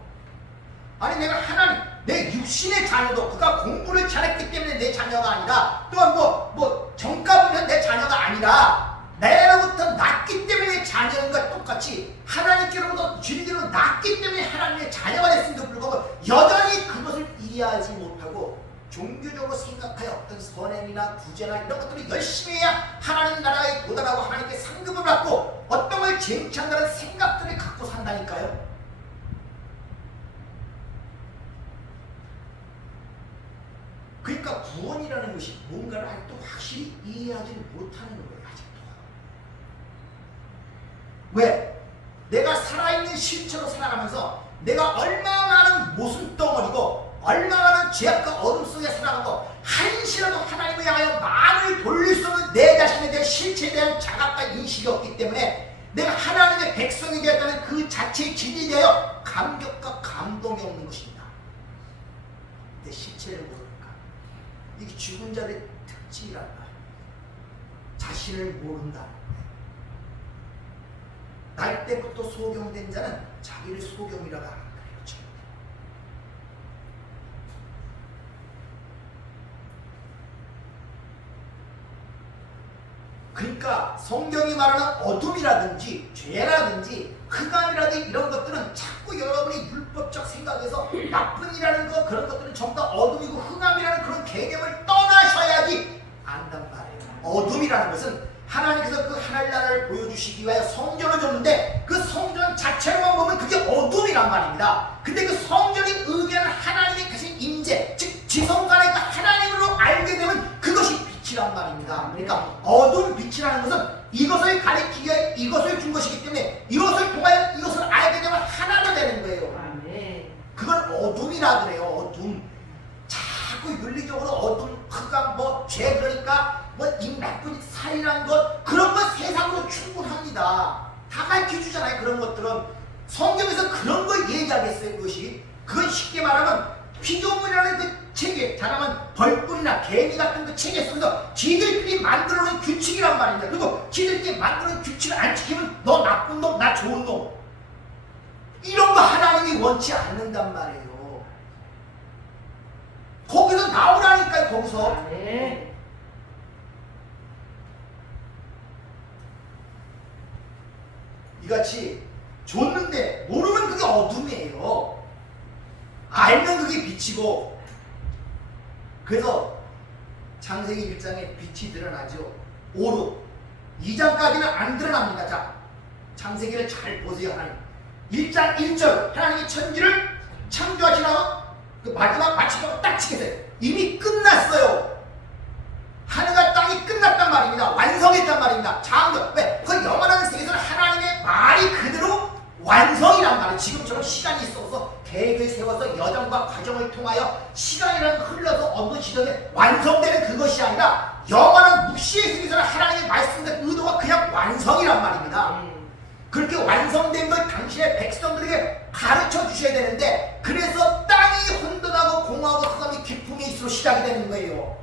아니 내가 하나님 내 육신의 자녀도 그가 공부를 잘했기 때문에 내 자녀가 아니라 또한 뭐 정가 보면 내 자녀가 아니라 내로부터 낳기 때문에 내 자녀인가 똑같이 하나님께로부터 진리로 낳기 때문에 하나님의 자녀가 됐음에도 불구하고 여전히 그것을 이해하지 못하고 종교적으로 생각하여 어떤 선행이나 구제나 이런 것들을 열심히 해야 하나님 나라에 도달하고 하나님께 상급을 받고 어떤 걸 쟁취한다는 생각들을 갖고 산다니까요. 그러니까 구원이라는 것이 뭔가를 아직도 확실히 이해하지 못하는 거예요. 아직도. 왜? 내가 살아있는 실체로 살아가면서 내가 얼마나 많은 모순덩어리고 얼마나 많은 죄악과 어둠 속에 살아가고 한시라도 하나님을 향하여 마음을 돌릴 수 없는 내 자신에 대한 실체에 대한 자각과 인식이 없기 때문에 내가 하나님의 백성이 되었다는 그 자체의 기준이 되어 감격과 감동이 없는 것입니다. 내 실체를 모르니까. 이게 죽은 자의 특징이란다. 자신을 모른다. 날 때부터 소경된 자는 자기를 소경이라고 하는 거예요. 그러니까 성경이 말하는 어둠이라든지 죄라든지 흑암이라든지 이런 것들은 자꾸 여러분이 율법적 생각에서 나쁜이라는 거 그런 것들은 전부 다 어둠이고 흑암이라는 그런 개념을 떠나셔야지 안단 말이에요. 어둠이라는 것은 하나님께서 그 하나님 나라를 보여주시기 위하여 성전을 줬는데 그 성전 자체로만 보면 그게 어둠이란 말입니다. 근데 그 성전이 의미하는 하나님의 가신 임재, 즉 지성간의 그 하나님으로 알게 되면 그것이 빛이란 말입니다. 그러니까 어둠 빛이라는 것은 이것을 가리키기 위해 이것을 준 것이기 때문에 이것을 통하여 이것을 알게 되면 하나가 되는 거예요. 그걸 어둠이라 그래요. 어둠. 자꾸 윤리적으로 어둠, 흑암, 죄 그러니까 이 나쁜 살인한 것 그런 건 세상으로 충분합니다. 다 가르쳐주잖아요. 그런 것들은 성경에서 그런 걸 얘기하겠어요. 그것이 그건 쉽게 말하면 피조물이라는 그 체계, 다름한 벌꿀이나 개미 같은 그 체계 속에서 지들끼리 만들어놓은 규칙이란 말입니다. 그리고 지들끼리 만들어놓은 규칙을 안 지키면 너 나쁜 놈, 나 좋은 놈 이런 거 하나님이 원치 않는단 말이에요. 거기서 나오라니까요. 거기서. 이같이 줬는데 모르면 그게 어둠이에요. 알면 그게 빛이고. 그래서 창세기 1장에 빛이 드러나죠. 오루 2장까지는 안 드러납니다. 자, 창세기를 잘 보세요. 하나님 1장 1절 하나님이 천지를 창조하시나 그 마지막 마치고 딱 치겠어요. 이미 끝났어요. 하늘과 땅이 끝났단 말입니다. 완성했단 말입니다. 창조. 왜? 그 영원한 세계에서는 하나님의 말이 그대로 완성이란 말이에요. 지금처럼 시간이 있어서 계획을 세워서 여정과 과정을 통하여 시간이라는 흘러서 어느 시점에 완성되는 그것이 아니라 영원한 묵시의 세계에서는 하나님의 말씀과 의도가 그냥 완성이란 말입니다. 그렇게 완성된 걸 당신의 백성들에게 가르쳐 주셔야 되는데 그래서 땅이 혼돈하고 공허하고 흑암이 깊음이 있을수록 시작이 되는 거예요.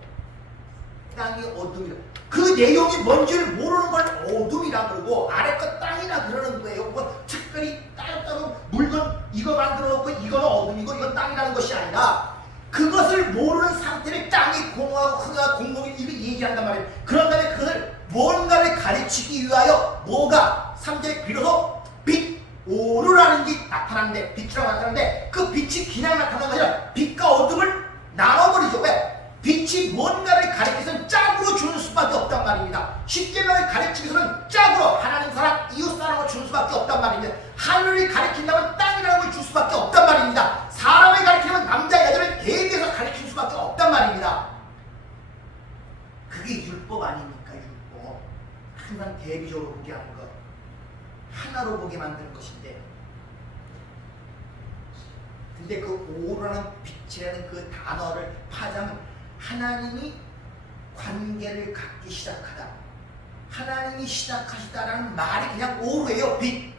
땅이 어둠이라. 그 내용이 뭔지를 모르는 걸 어둠이라 그러고 아래 것 땅이라 그러는 거예요. 뭐 특별히 따로따로 물건 이거 만들어 놓고 이거는 어둠이고 이건 땅이라는 것이 아니라 그것을 모르는 상태를 땅이 공허하고 흑암 공공이 이거 얘기한단 말이에요. 그런 다음에 그것을 뭔가를 가르치기 위하여 뭐가 3절에 비로소 빛 오르라는 게 나타나는데 빛이라고 나타나는데 그 빛이 그냥 나타나는 게 아니라 빛과 어둠을 나눠버리죠. 왜? 빛이 뭔가를 가르치서는 짝으로 주는 수밖에 없단 말입니다. 십계명을 가르치기 위해서는 짝으로 하나님 사랑, 이웃 사랑을 주는 수밖에 없단 말입니다. 하늘을 가르친다면 땅이라는 걸 줄 수밖에 없단 말입니다. 사람을 가르치려면 남자, 여자를 대비해서 가르칠 수밖에 없단 말입니다. 그게 율법 아닙니까? 율법. 항상 대비적으로 보게 하는 것. 하나로 보게 만드는 것인데 근데 그 오라는 빛이라는 그 단어를 파자면 하나님이 관계를 갖기 시작하다. 하나님이 시작하시다라는 말이 그냥 오르예요. 빛.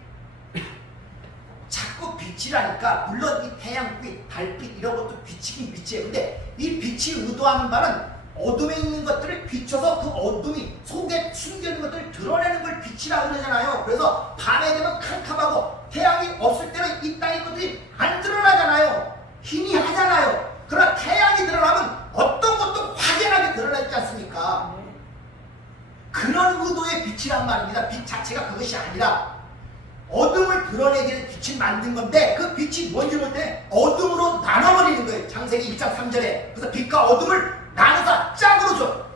자꾸 빛이라니까 물론 이 태양빛, 달빛 이런 것도 빛이긴 빛이에요. 근데 이 빛이 의도하는 바는 어둠에 있는 것들을 비춰서 그 어둠이 속에 숨겨있는 것들을 드러내는 걸 빛이라고 그러잖아요. 그래서 밤에 되면 캄캄하고 태양이 없을 때는 이 땅의 것들이 안 드러나잖아요. 희미하잖아요. 그러나 태양이 드러나면 어떤 것도 확연하게 드러나지 않습니까? 그런 의도의 빛이란 말입니다. 빛 자체가 그것이 아니라 어둠을 드러내기 위해 빛을 만든 건데 그 빛이 뭔지 볼 때 어둠으로 나눠버리는 거예요. 창세기 1장 3절에. 그래서 빛과 어둠을 나누사 짝으로 줘.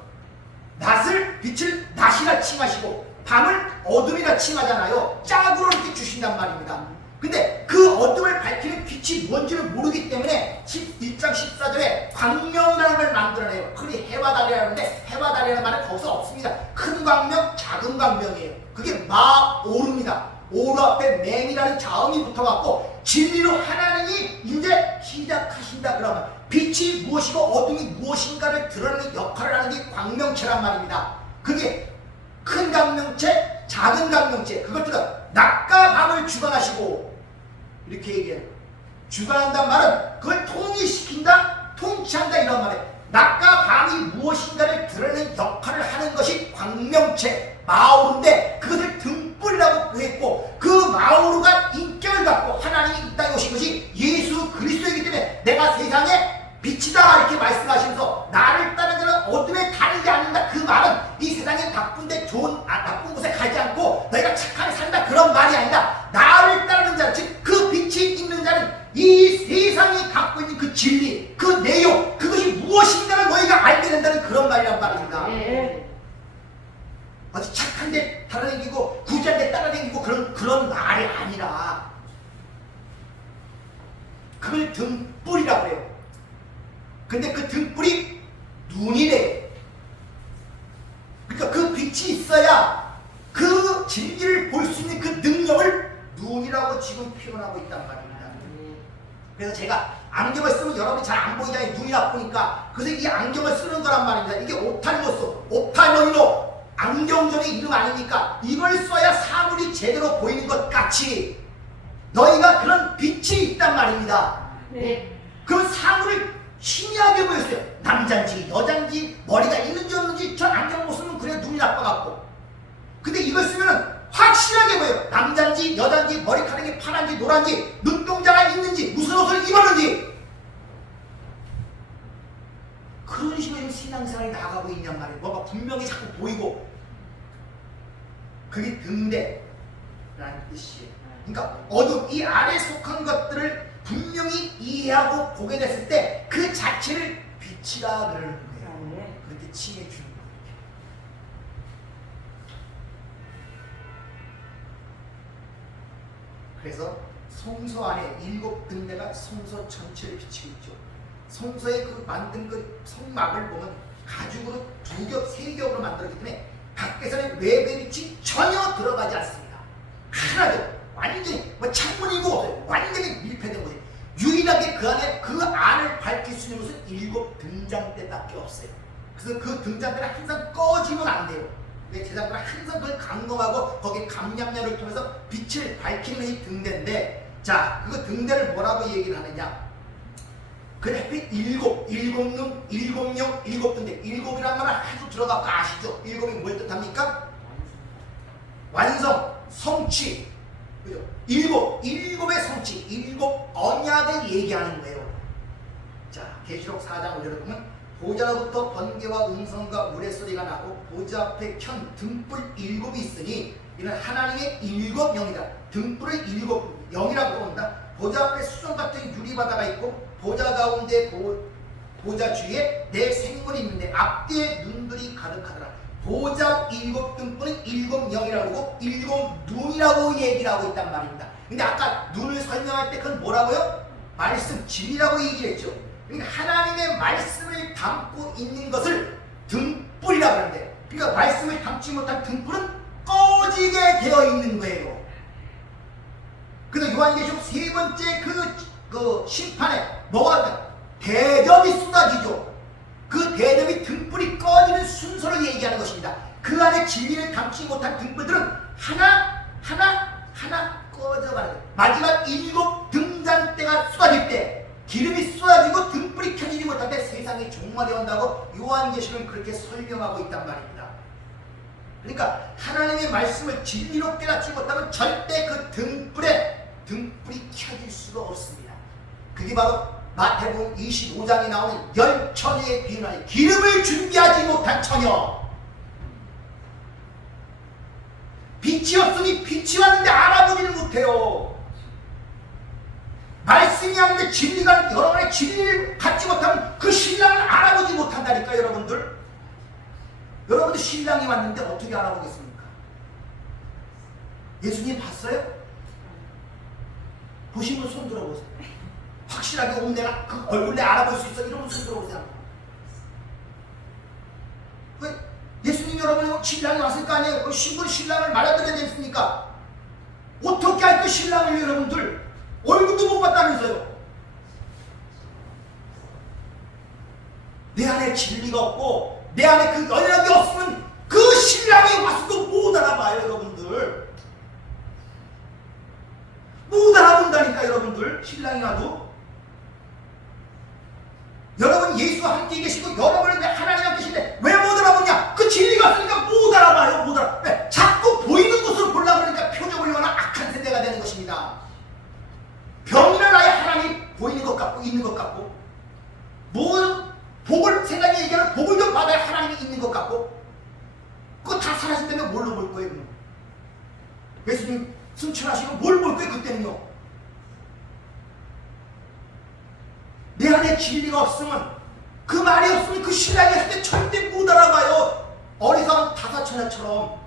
낮을 빛을 낮이라 칭하시고 밤을 어둠이라 칭하잖아요. 짝으로 이렇게 주신단 말입니다. 근데 그 어둠을 밝히는 빛이 뭔지를 모르기 때문에 1장 14절에 광명이라는 걸 만들어내요. 그게 해와 달이라는데 해와 달이라는 말은 거기서 없습니다. 큰 광명, 작은 광명이에요. 그게 마오르입니다. 오르 앞에 맹이라는 자음이 붙어갖고 진리로 하나님이 이제 시작하신다 그러면 빛이 무엇이고 어둠이 무엇인가를 드러내는 역할을 하는 게 광명체란 말입니다. 그게 큰 광명체, 작은 광명체, 그것들은 낮과 밤을 주관하시고, 이렇게 얘기해요. 주관한다는 말은 그걸 통일시킨다, 통치한다 이런 말이에요. 낮과 밤이 무엇인가를 드러내는 역할을 하는 것이 광명체, 마오르인데 그것을 등불이라고 했고, 그 마오르가 인격을 갖고 하나님이 이 땅에 오신 것이 예수 그리스도이기 때문에 내가 세상에 빛이다 이렇게 말씀하시면서 나를 따르는 자는 어둠에 다니지 않는다. 그 말은 이 세상에 나쁜데 나쁜 곳에 가지 않고 너희가 착하게 산다 그런 말이 아니라, 나를 따르는 자, 즉 그 빛이 있는 자는 이 세상이 갖고 있는 그 진리, 그 내용, 그것이 무엇인가를 너희가 알게 된다는 그런 말이란 말입니다. 아주 착한데 따라다니고 부자인데 따라다니고 그런 말이 아니라, 그걸 등불이라고 해요. 근데 그 등불이 눈이래. 그러니까 그 빛이 있어야 그 진리를 볼 수 있는 그 능력을 눈이라고 지금 표현하고 있단 말입니다. 그래서 제가 안경을 쓰면 여러분이 잘 안 보이잖아요. 눈이 나쁘니까. 그래서 이 안경을 쓰는 거란 말입니다. 이게 옵탈모스, 옵탈모니로 안경전의 이름 아닙니까? 이걸 써야 사물이 제대로 보이는 것 같이 너희가 그런 빛이 있단 말입니다. 네. 그 사물을 희미하게 보였어요. 남잔지 여잔지 머리가 있는지 없는지 저 안경 못 쓰면 그래 눈이 나빠갖고. 근데 이걸 쓰면은 확실하게 보여요. 남잔지 여잔지 머리카락이 파란지 노란지 눈동자가 있는지 무슨 옷을 입었는지. 그런 식으로 신앙생활이 나가고 있냔 말이에요. 뭐가 분명히 자꾸 보이고. 그게 등대라는 뜻이에요. 그러니까 어둠, 이 안에 속한 것들을 분명히 이해하고 보게 됐을 때 그 자체를 빛이라 그러는 거예요. 그렇게 칭해 주는 거예요. 그래서 성소 안에 7 등대가 성소 전체를 비치고 있죠. 성소에 그 만든 그 성막을 보면 가죽으로 2겹, 3겹으로 만들었기 때문에 밖에서는 외부의 빛이 전혀 들어가지 않습니다. 하나도 완전히 창문이고 없어요. 완전히 밀폐된 곳이에요. 유일하게 그 안을 밝힐 수 있는 것은 7 등잔대밖에 없어요. 그래서 그 등잔대는 항상 꺼지면 안 돼요. 제자들은 항상 그걸 강동하고 거기에 감량료를 통해서 빛을 밝히는 것이 등대인데, 자, 그 등대를 뭐라고 얘기를 하느냐? 그 하필 7능, 7 등대. 7이란 말은 아주 들어가고 아시죠? 7이 뭘 뜻합니까? 완성, 성취. 그죠? 7의 성취, 7 언약을 얘기하는 거예요. 자, 계시록 4장 올려를 보면 보좌로부터 번개와 음성과 우레소리가 나고 보좌 앞에 켠 등불 7이 있으니 이는 하나님의 7 영이다. 등불을 7 영이라고 부른다. 보좌 앞에 수정 같은 유리바다가 있고 보좌 가운데 보좌 주위에 내 생물이 있는데 앞뒤에 눈들이 가득하더라. 보좌 7 등불은 7 영이라고 하고 7 눈이라고 얘기를 하고 있단 말입니다. 근데 아까 눈을 설명할 때 그건 뭐라고요? 말씀, 진리라고 얘기를 했죠. 그러니까 하나님의 말씀을 담고 있는 것을 등불이라고 하는데, 그러니까 말씀을 담지 못한 등불은 꺼지게 되어 있는 거예요. 그래서 요한계시록 3번째 그 심판에 뭐가 대접이 쏟아지죠. 그 대접이 등불이 꺼지는 순서를 얘기하는 것입니다. 그 안에 진리를 담지 못한 등불들은 하나 꺼져가는 거예요. 마지막 7 등잔대가 쏟아질 때, 기름이 쏟아지고 등불이 켜지지 못할 때 세상이 종말이 온다고 요한계시록은 그렇게 설명하고 있단 말입니다. 그러니까 하나님의 말씀을 진리로 깨닫지 못하면 절대 그 등불이 켜질 수가 없습니다. 그게 바로 마태복음 25장에 나오는 10 처녀의 비유는 기름을 준비하지 못한 처녀. 빛이 없으니 빛이 왔는데 알아보지는 못해요. 말씀이 없는데 진리가 여러분의 진리를 갖지 못하면 그 신랑을 알아보지 못한다니까. 여러분들 신랑이 왔는데 어떻게 알아보겠습니까? 예수님 봤어요? 보신 분 손 들어보세요. 확실하게 내가 그 얼굴 내 알아볼 수 있어. 이러면 손 들어보세요. 왜? 예수님 여러분 신랑이 왔을 거 아니에요? 신분 신랑을 말아들여야 되겠습니까? 어떻게 할 때 신랑을 여러분들 얼굴도 못 봤다면서요? 내 안에 진리가 없고 내 안에 그 연약이 없으면 그 신랑이 와서도 못 알아봐요. 여러분들 못 알아본다니까. 여러분들 신랑이 와도 여러분 예수와 함께 계시고 여러분은 하나님 함께 계신데 왜 못 알아보냐? 그 진리가 없으니까 못 알아봐요. 못 알아. 왜? 자꾸 보이는 것으로 보려고 그러니까 표적을 원하는 악한 세대가 되는 것입니다. 병이나 나의 하나님 보이는 것 같고 있는 것 같고 뭐 복을 세상이 얘기하는 복을 좀 받아야 하나님이 있는 것 같고 그거 다 사라진다면 뭘로 볼 거예요? 그럼? 예수님 승천하시고 뭘 볼 거예요? 그때는요. 내 안에 진리가 없으면 그 말이 없으면 그 신랑이 할 때 절대 못 알아봐요. 어리석은 다사천하처럼.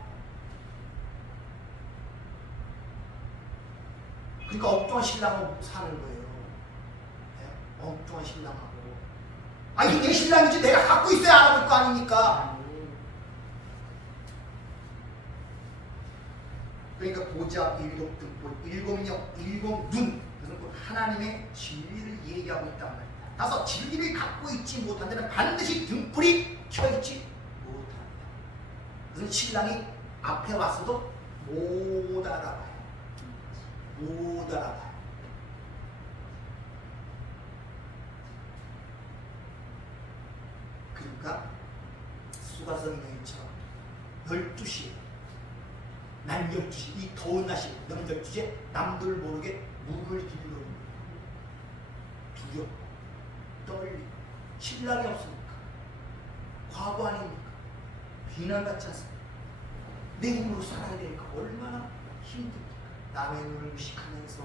그러니까 엉뚱한 신랑하고 사는 거예요. 네? 엉뚱한 신랑하고. 아 이게 내 신랑이지 내가 갖고 있어야 알아볼 거 아닙니까? 그러니까 보자, 일곱 등불, 일곱 눈. 그래서 하나님의 진리를 얘기하고 있단 말이다. 따라서 진리를 갖고 있지 못한 데는 반드시 등불이 켜있지 못합니다. 그래서 신랑이 앞에 왔어도 못 알아봐요. 못 알아봐요. 그러니까 수가성 여인처럼 12시에 난 12시 이 더운 날씨 넘 12시에 남들 모르게 문을 두드려 두렵고 떨리고 신랑이 없으니까 과거 아닙니까? 비난받지 않습니까? 내 힘으로 살아야 되니까 얼마나 힘듭니까? 남의 눈을 의식하면서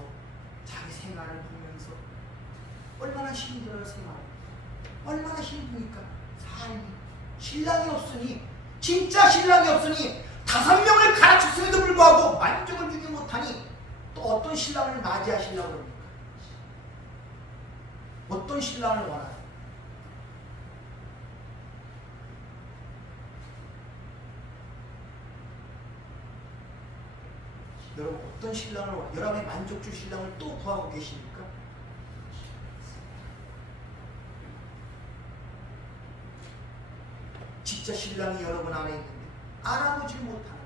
자기 생활을 보면서 얼마나 힘들어요. 생활 얼마나 힘드니까 삶이. 신랑이 없으니 진짜 신랑이 없으니 5명을 가르쳤음에도 불구하고 만족을 주지 못하니 또 어떤 신랑을 맞이하시려고 합니까? 어떤 신랑을 원하요? 여러분 어떤 신랑을 원하요? 여러분의 만족 줄 신랑을 또 구하고 계십니까? 진짜 신랑이 여러분 안에 있는데 알아보지 못하는 거예요.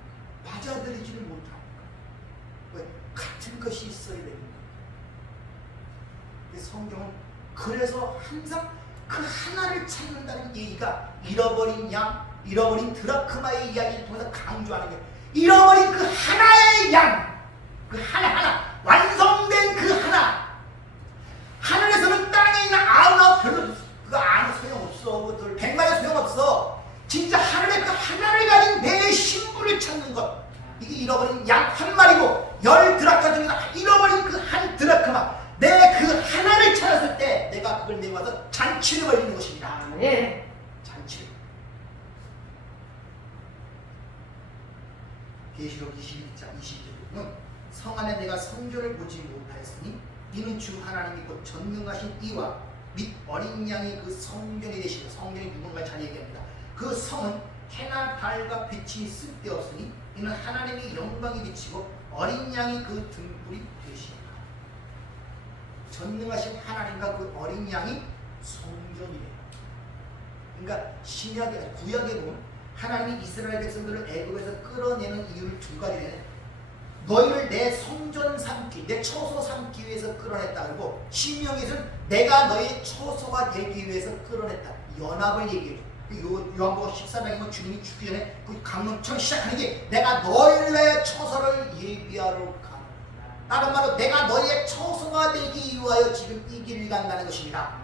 받아들이지를 못하는 거예요. 왜? 같은 것이 있어야 됩니다. 성경은 그래서 항상 그 하나를 찾는다는 얘기가 잃어버린 양, 잃어버린 드라크마의 이야기를 통해서 강조하는 거예요. 잃어버린 그 하나의 양, 그 하나하나 완성된 그 하나. 하늘에서는 땅에 있는 아무나 별로 그거 아무 소용없어. 그들 100만에 소용없어. 진짜 하늘의 그 하나를 가진 내 신부를 찾는 것. 이게 잃어버린 양 한 마리고 10드라크마 중에서 잃어버린 그 한 드라크마. 내 그 하나를 찾았을 때 내가 그걸 내와서 잔치를 벌이는 것입니다. 네. 잔치를. 계시록 21장 20절은 성 안에 내가 성전을 보지 못하였으니 이는 주 하나님이 곧 전능하신 이와 및 어린 양이 그 성전이 되시고, 성전이 누군가 잘 얘기합니다. 그 성은 해나 달과 빛이 쓸데없으니 이는 하나님의 영광이 비치고 어린 양이 그 등불이 되시니라. 전능하신 하나님과 그 어린 양이 성전이래요. 그러니까 신약에, 구약에 보면 하나님이 이스라엘 백성들을 애굽에서 끌어내는 이유를 두 가지래요. 너희를 내 성전 삼기, 내 처소 삼기 위해서 끌어냈다. 그리고 신명에서는 내가 너의 처소가 되기 위해서 끌어냈다. 연합을 얘기해요. 요한복음 14장이면 주님이 죽기 전에 그 강론처럼 시작하는 게 내가 너희의 처소를 예비하러 가노라. 다른 말로 내가 너희의 처소가 되기 위하여 지금 이 길을 간다는 것입니다.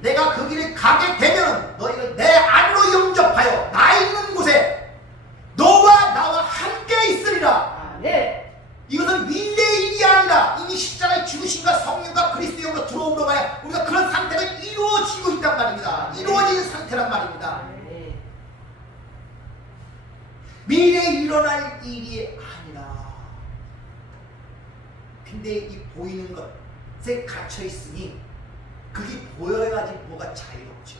내가 그 길을 가게 되면 너희를 내 안으로 영접하여 나 있는 곳에 너와 나와 함께 있으리라. 네. 이것은 미래의 일이 아니라 이미 십자가의 죽으심과 성령과 그리스도의 영으로 들어오므로 말이야 우리가 그런 상태가 이루어지고 있단 말입니다. 이루어진 상태란 말입니다. 미래에 일어날 일이 아니라. 근데 이 보이는 것에 갇혀 있으니 그게 보여야지 뭐가 자유롭죠.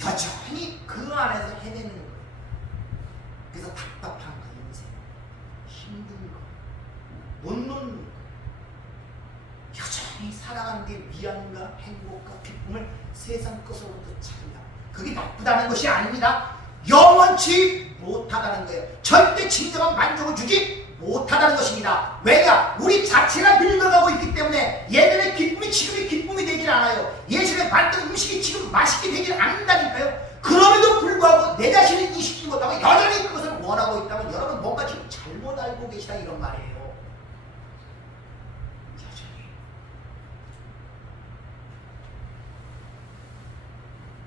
여전히 그 안에서 헤매는 거예요. 그래서 답답한 거, 인생 힘든 거, 못 놓는 거, 여전히 살아가는 게 위안과 행복과 기쁨을 세상 것으로부터 찾으려 그게 나쁘다는 것이 아닙니다. 영원치 못하다는 거예요. 절대 진정한 만족을 주지 못하다는 것입니다. 왜냐? 우리 자체가 늙어가고 있기 때문에 예전의 기쁨이 지금의 기쁨이 되질 않아요. 예전에 만든 음식이 지금 맛있게 되질 않는다니까요. 그럼에도 불구하고 내 자신을 인식하지 못하고 여전히 그것을 원하고 있다면 여러분 뭔가 지금 잘못 알고 계시다 이런 말이에요. 여전히.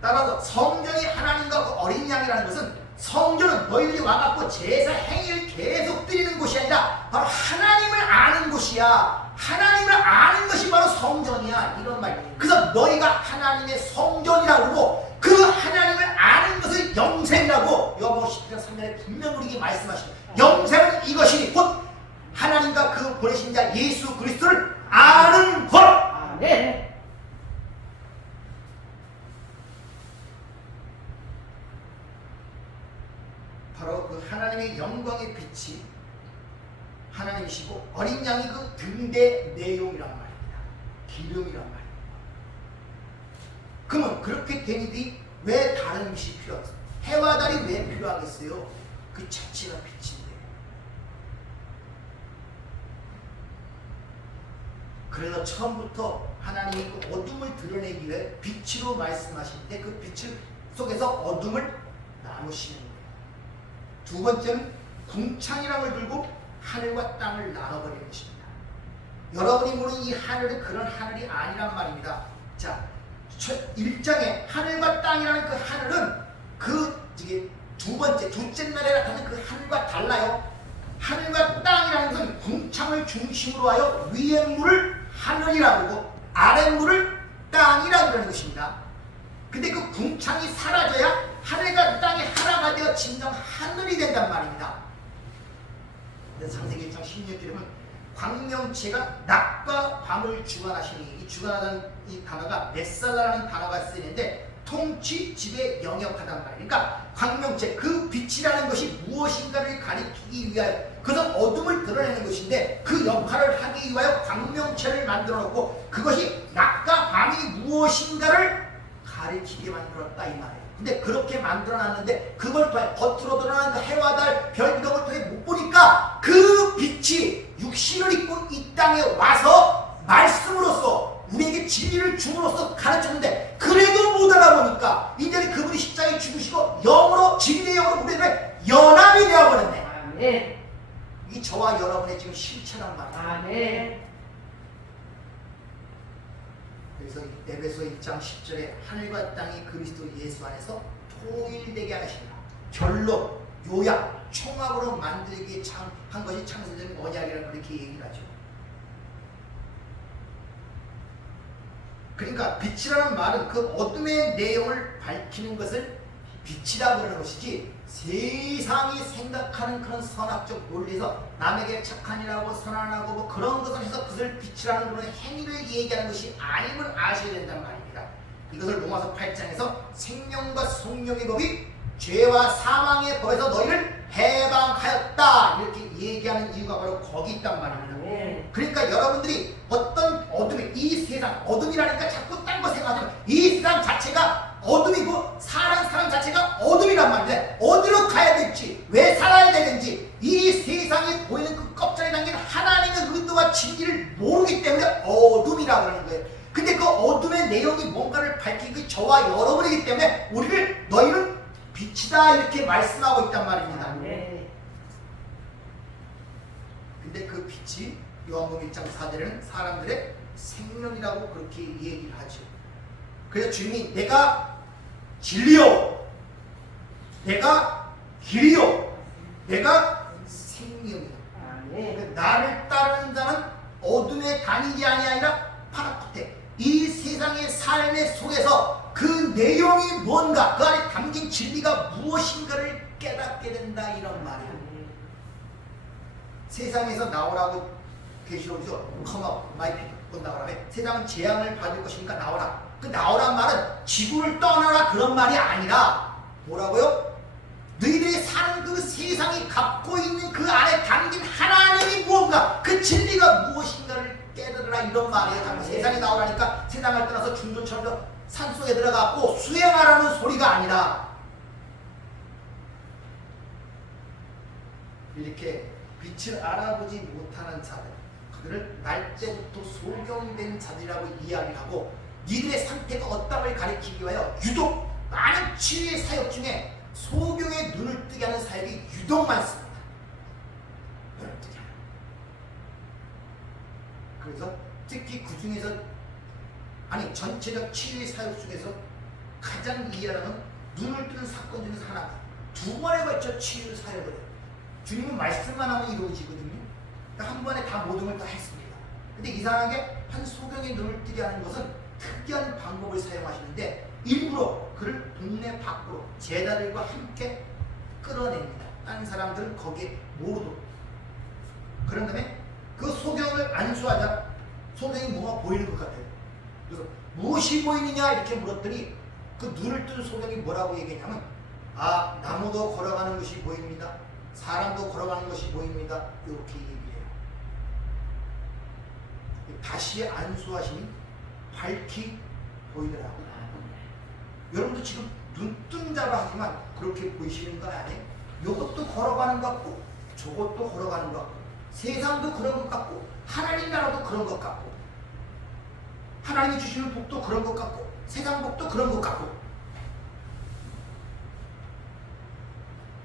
따라서 성전이 하나님과 그 어린 양이라는 것은 성전은 너희들이 와갖고 제사 행위를 계속 드리는 곳이 아니라 바로 하나님을 아는 곳이야. 하나님을 아는 것이 바로 성전이야. 이런 말이에요. 그래서 너희가 하나님의 성전이라고 그러고 그 하나님을 아는 것을 영생이라고 요한복음 10장 3절에 분명 우리에게 말씀하시죠. 영생은 이것이니 곧 하나님과 그 보내신 자 예수 그리스도를 아는 것. 아멘. 바로 그 하나님의 영광의 빛이 하나님이시고 어린 양이 그 등대 내용이란 말입니다. 기름이란 말입니다. 그러면 그렇게 되니 왜 다른 빛이 필요하겠어요? 해와 달이 왜 필요하겠어요? 그 자체가 빛인데. 그래서 처음부터 하나님이 그 어둠을 드러내기 위해 빛으로 말씀하시는데 그 빛 속에서 어둠을 나누시는 거예요. 두 번째는 궁창이랑을 들고 하늘과 땅을 나눠버리는 것입니다. 여러분이 모르는 이 하늘은 그런 하늘이 아니란 말입니다. 자, 1장에 하늘과 땅이라는 그 하늘은 그 둘째 날에 나타나는 그 하늘과 달라요. 하늘과 땅이라는 것은 궁창을 중심으로 하여 위의 물을 하늘이라고 하고 아래 물을 땅이라고 하는 것입니다. 근데 그 궁창이 사라져야 하늘과 땅이 하나가 되어 진정 하늘이 된단 말입니다. 창세기 1장 16절에 보면 광명체가 낮과 밤을 주관하시니 이 주관하는 이 단어가 메살라라는 단어가 쓰이는데 통치, 지배, 영역하단 말이에요. 그러니까 광명체, 그 빛이라는 것이 무엇인가를 가리키기 위하여 그것은 어둠을 드러내는 것인데 그 역할을 하기 위하여 광명체를 만들어 놓고 그것이 낮과 밤이 무엇인가를 가리키게 만들었다 이 말이에요. 근데 그렇게 만들어놨는데 그걸 통해 겉으로 드러나는 그 해와 달, 별 이런 걸 통해 못 보니까 그 빛이 육신을 입고 이 땅에 와서 말씀으로써 우리에게 진리를 줌으로써 가르쳤는데 그래도 못 알아보니까 이제는 그분이 십자가에 죽으시고 영으로 진리의 영으로 우리들의 연합이 되어버렸네. 아멘. 이 저와 여러분의 지금 실체란 말이에요. 아멘. 그래서 에베소 1장 10절에 하늘과 땅이 그리스도 예수 안에서 통일되게 하시라. 결론, 요약, 총합으로 만들기 한 것이 창세적인 언약이라고 그렇게 얘기를 하죠. 그러니까 빛이라는 말은 그 어둠의 내용을 밝히는 것을 빛이라고 하는 것이지 세상이 생각하는 그런 선악적 논리에서 남에게 착한 일하고 선한하고 뭐 그런 것을 해서 그것을 빛이라는 그런 행위를 얘기하는 것이 아님을 아셔야 된다는 말입니다. 이것을 로마서 8장에서 생명과 성령의 법이 죄와 사망의 법에서 너희를 해방하였다 이렇게 얘기하는 이유가 바로 거기 있단 말입니다. 그러니까 여러분들이 어떤 어둠이 이 세상 어둠이라니까 자꾸 딴 거 생각하면 이 세상 자체가 어둠이고 사람 자체가 어둠이란 말인데 어디로 가야 될지 왜 살아야 되는지 이 세상에 보이는 그 껍질에 담긴 하나님의 의도와 진리를 모르기 때문에 어둠이라고 하는 거예요. 근데 그 어둠의 내용이 뭔가를 밝히기 저와 여러분이기 때문에 우리를 너희는 빛이다 이렇게 말씀하고 있단 말입니다. 근데 그 빛이 요한복음 1장 4절에는 사람들의 생명이라고 그렇게 얘기를 하죠. 그래서 주님이 내가 진리요, 내가 길이요, 내가 생명이요. 나를 따르는 자는 어둠에 다니지 아니하리라 파랗게 이 세상의 삶의 속에서 그 내용이 뭔가 그 안에 담긴 진리가 무엇인가를 깨닫게 된다 이런 말이에요. 세상에서 나오라고 계시록이죠. Come up, my people. 나오라. 세상은 재앙을 받을 것이니까 나오라. 그 나오란 말은 지구를 떠나라 그런 말이 아니라 뭐라고요? 너희들이 사는 그 세상이 갖고 있는 그 안에 담긴 하나님이 무언가 그 진리가 무엇인가를 깨달으라 이런 말이에요. 세상에 나오라니까 세상을 떠나서 중도처럼 산속에 들어가고 수행하라는 소리가 아니라 이렇게 빛을 알아보지 못하는 자들, 그들을 날 때부터 소경된 자들이라고 이야기를 하고 니들의 상태가 어떠함을 가리키기 위하여 유독 많은 치유의 사역 중에 소경의 눈을 뜨게 하는 사역이 유독 많습니다. 눈을 뜨게 하는. 그래서 특히 그 중에서 아니 전체적 치유의 사역 중에서 가장 이해하는 눈을 뜨는 사건 중에서 하나, 두 번에 걸쳐 치유 사역을 해요. 주님은 말씀만 하면 이루어지거든요. 그러니까 한 번에 다 모든 걸 다 했습니다. 근데 이상하게 한 소경의 눈을 뜨게 하는 것은 특이한 방법을 사용하시는데 일부러 그를 동네 밖으로 제자들과 함께 끌어냅니다. 다른 사람들은 거기에 모르도록. 그런 다음에 그 소경을 안수하자 소경이 뭐가 보이는 것 같아요. 그래서 무엇이 보이느냐 이렇게 물었더니 그 눈을 뜬 소경이 뭐라고 얘기했냐면, 아, 나무도 걸어가는 것이 보입니다. 사람도 걸어가는 것이 보입니다. 이렇게 얘기해요. 다시 안수하시니 밝히 보이더라고요. 여러분도 지금 눈뜬 자로 하지만 그렇게 보이시는 거 아니에요? 이것도 걸어가는 것 같고 저것도 걸어가는 것 같고 세상도 그런 것 같고 하나님 나라도 그런 것 같고 하나님이 주시는 복도 그런 것 같고 세상 복도 그런 것 같고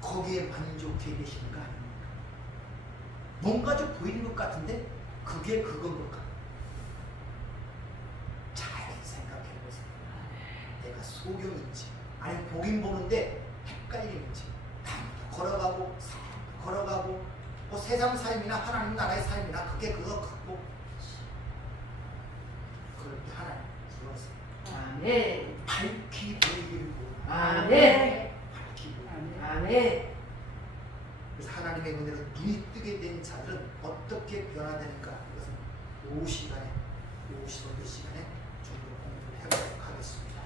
거기에 만족해 계시는 거 아닙니까? 뭔가 좀 보이는 것 같은데 그게 그건 것 같아요. 잘 생각해 보세요. 내가 소경인지 아니면 보긴 보는데 헷갈리는지, 걸어가고 걸어가고 뭐 세상 삶이나 하나님 나라의 삶이나 그게 그거 같고 그럴 때 하나님 불러서 아멘. 밝히 보이기를 원합니다. 아멘. 밝히 보이기를. 아멘. 그래서 하나님의 은혜로 눈이 뜨게 된 자들은 어떻게 변화되는가, 이것은 오후 시간에 좀 더 공부를 해보도록 하겠습니다.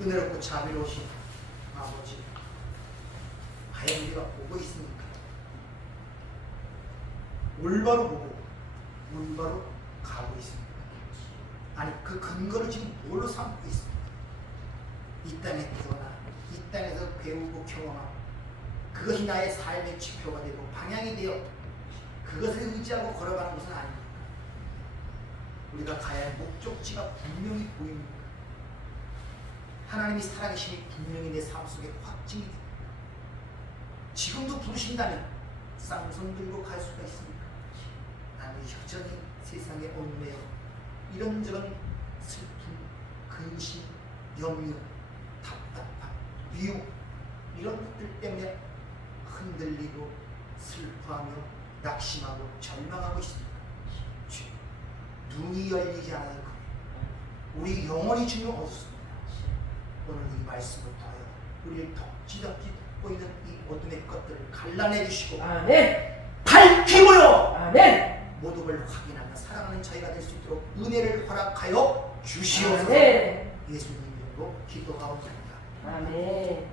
은혜롭고 자비로우신 아버지, 과연 우리가 보고 있습니까? 올바로 보고 올바로 가고 있습니다. 아니 그 근거를 지금 뭘로 삼고 있습니까? 이 땅에 태어나 이 땅에서 배우고 경험하고 그것이 나의 삶의 지표가 되고 방향이 되어 그것을 의지하고 걸어가는 것은 아닙니까? 우리가 가야 할 목적지가 분명히 보입니까? 하나님이 살아계심이 분명히 내 삶 속에 확증이 됩니다. 지금도 부르신다면 쌍손 들고 갈 수가 있습니까? 나는 여전히 세상에 얽매여 이런저런 슬픔, 근심, 염려, 답답함, 미움 이런 것들 때문에 흔들리고 슬퍼하며 낙심하고 절망하고 있습니다. 눈이 열리지 않아요. 우리 영원히 주님 없습니다. 오늘 이 말씀을 통하여 우리를 덕지덕지 듣고 있는 이 어둠의 것들을 갈라내 주시고 아멘. 밝히 보여 아멘. 모든 걸 확인하며 살아가는 저희가 될 수 있도록 은혜를 허락하여 주시옵소서. 아멘. 예수님 이름으로 기도하옵나이다. 아멘.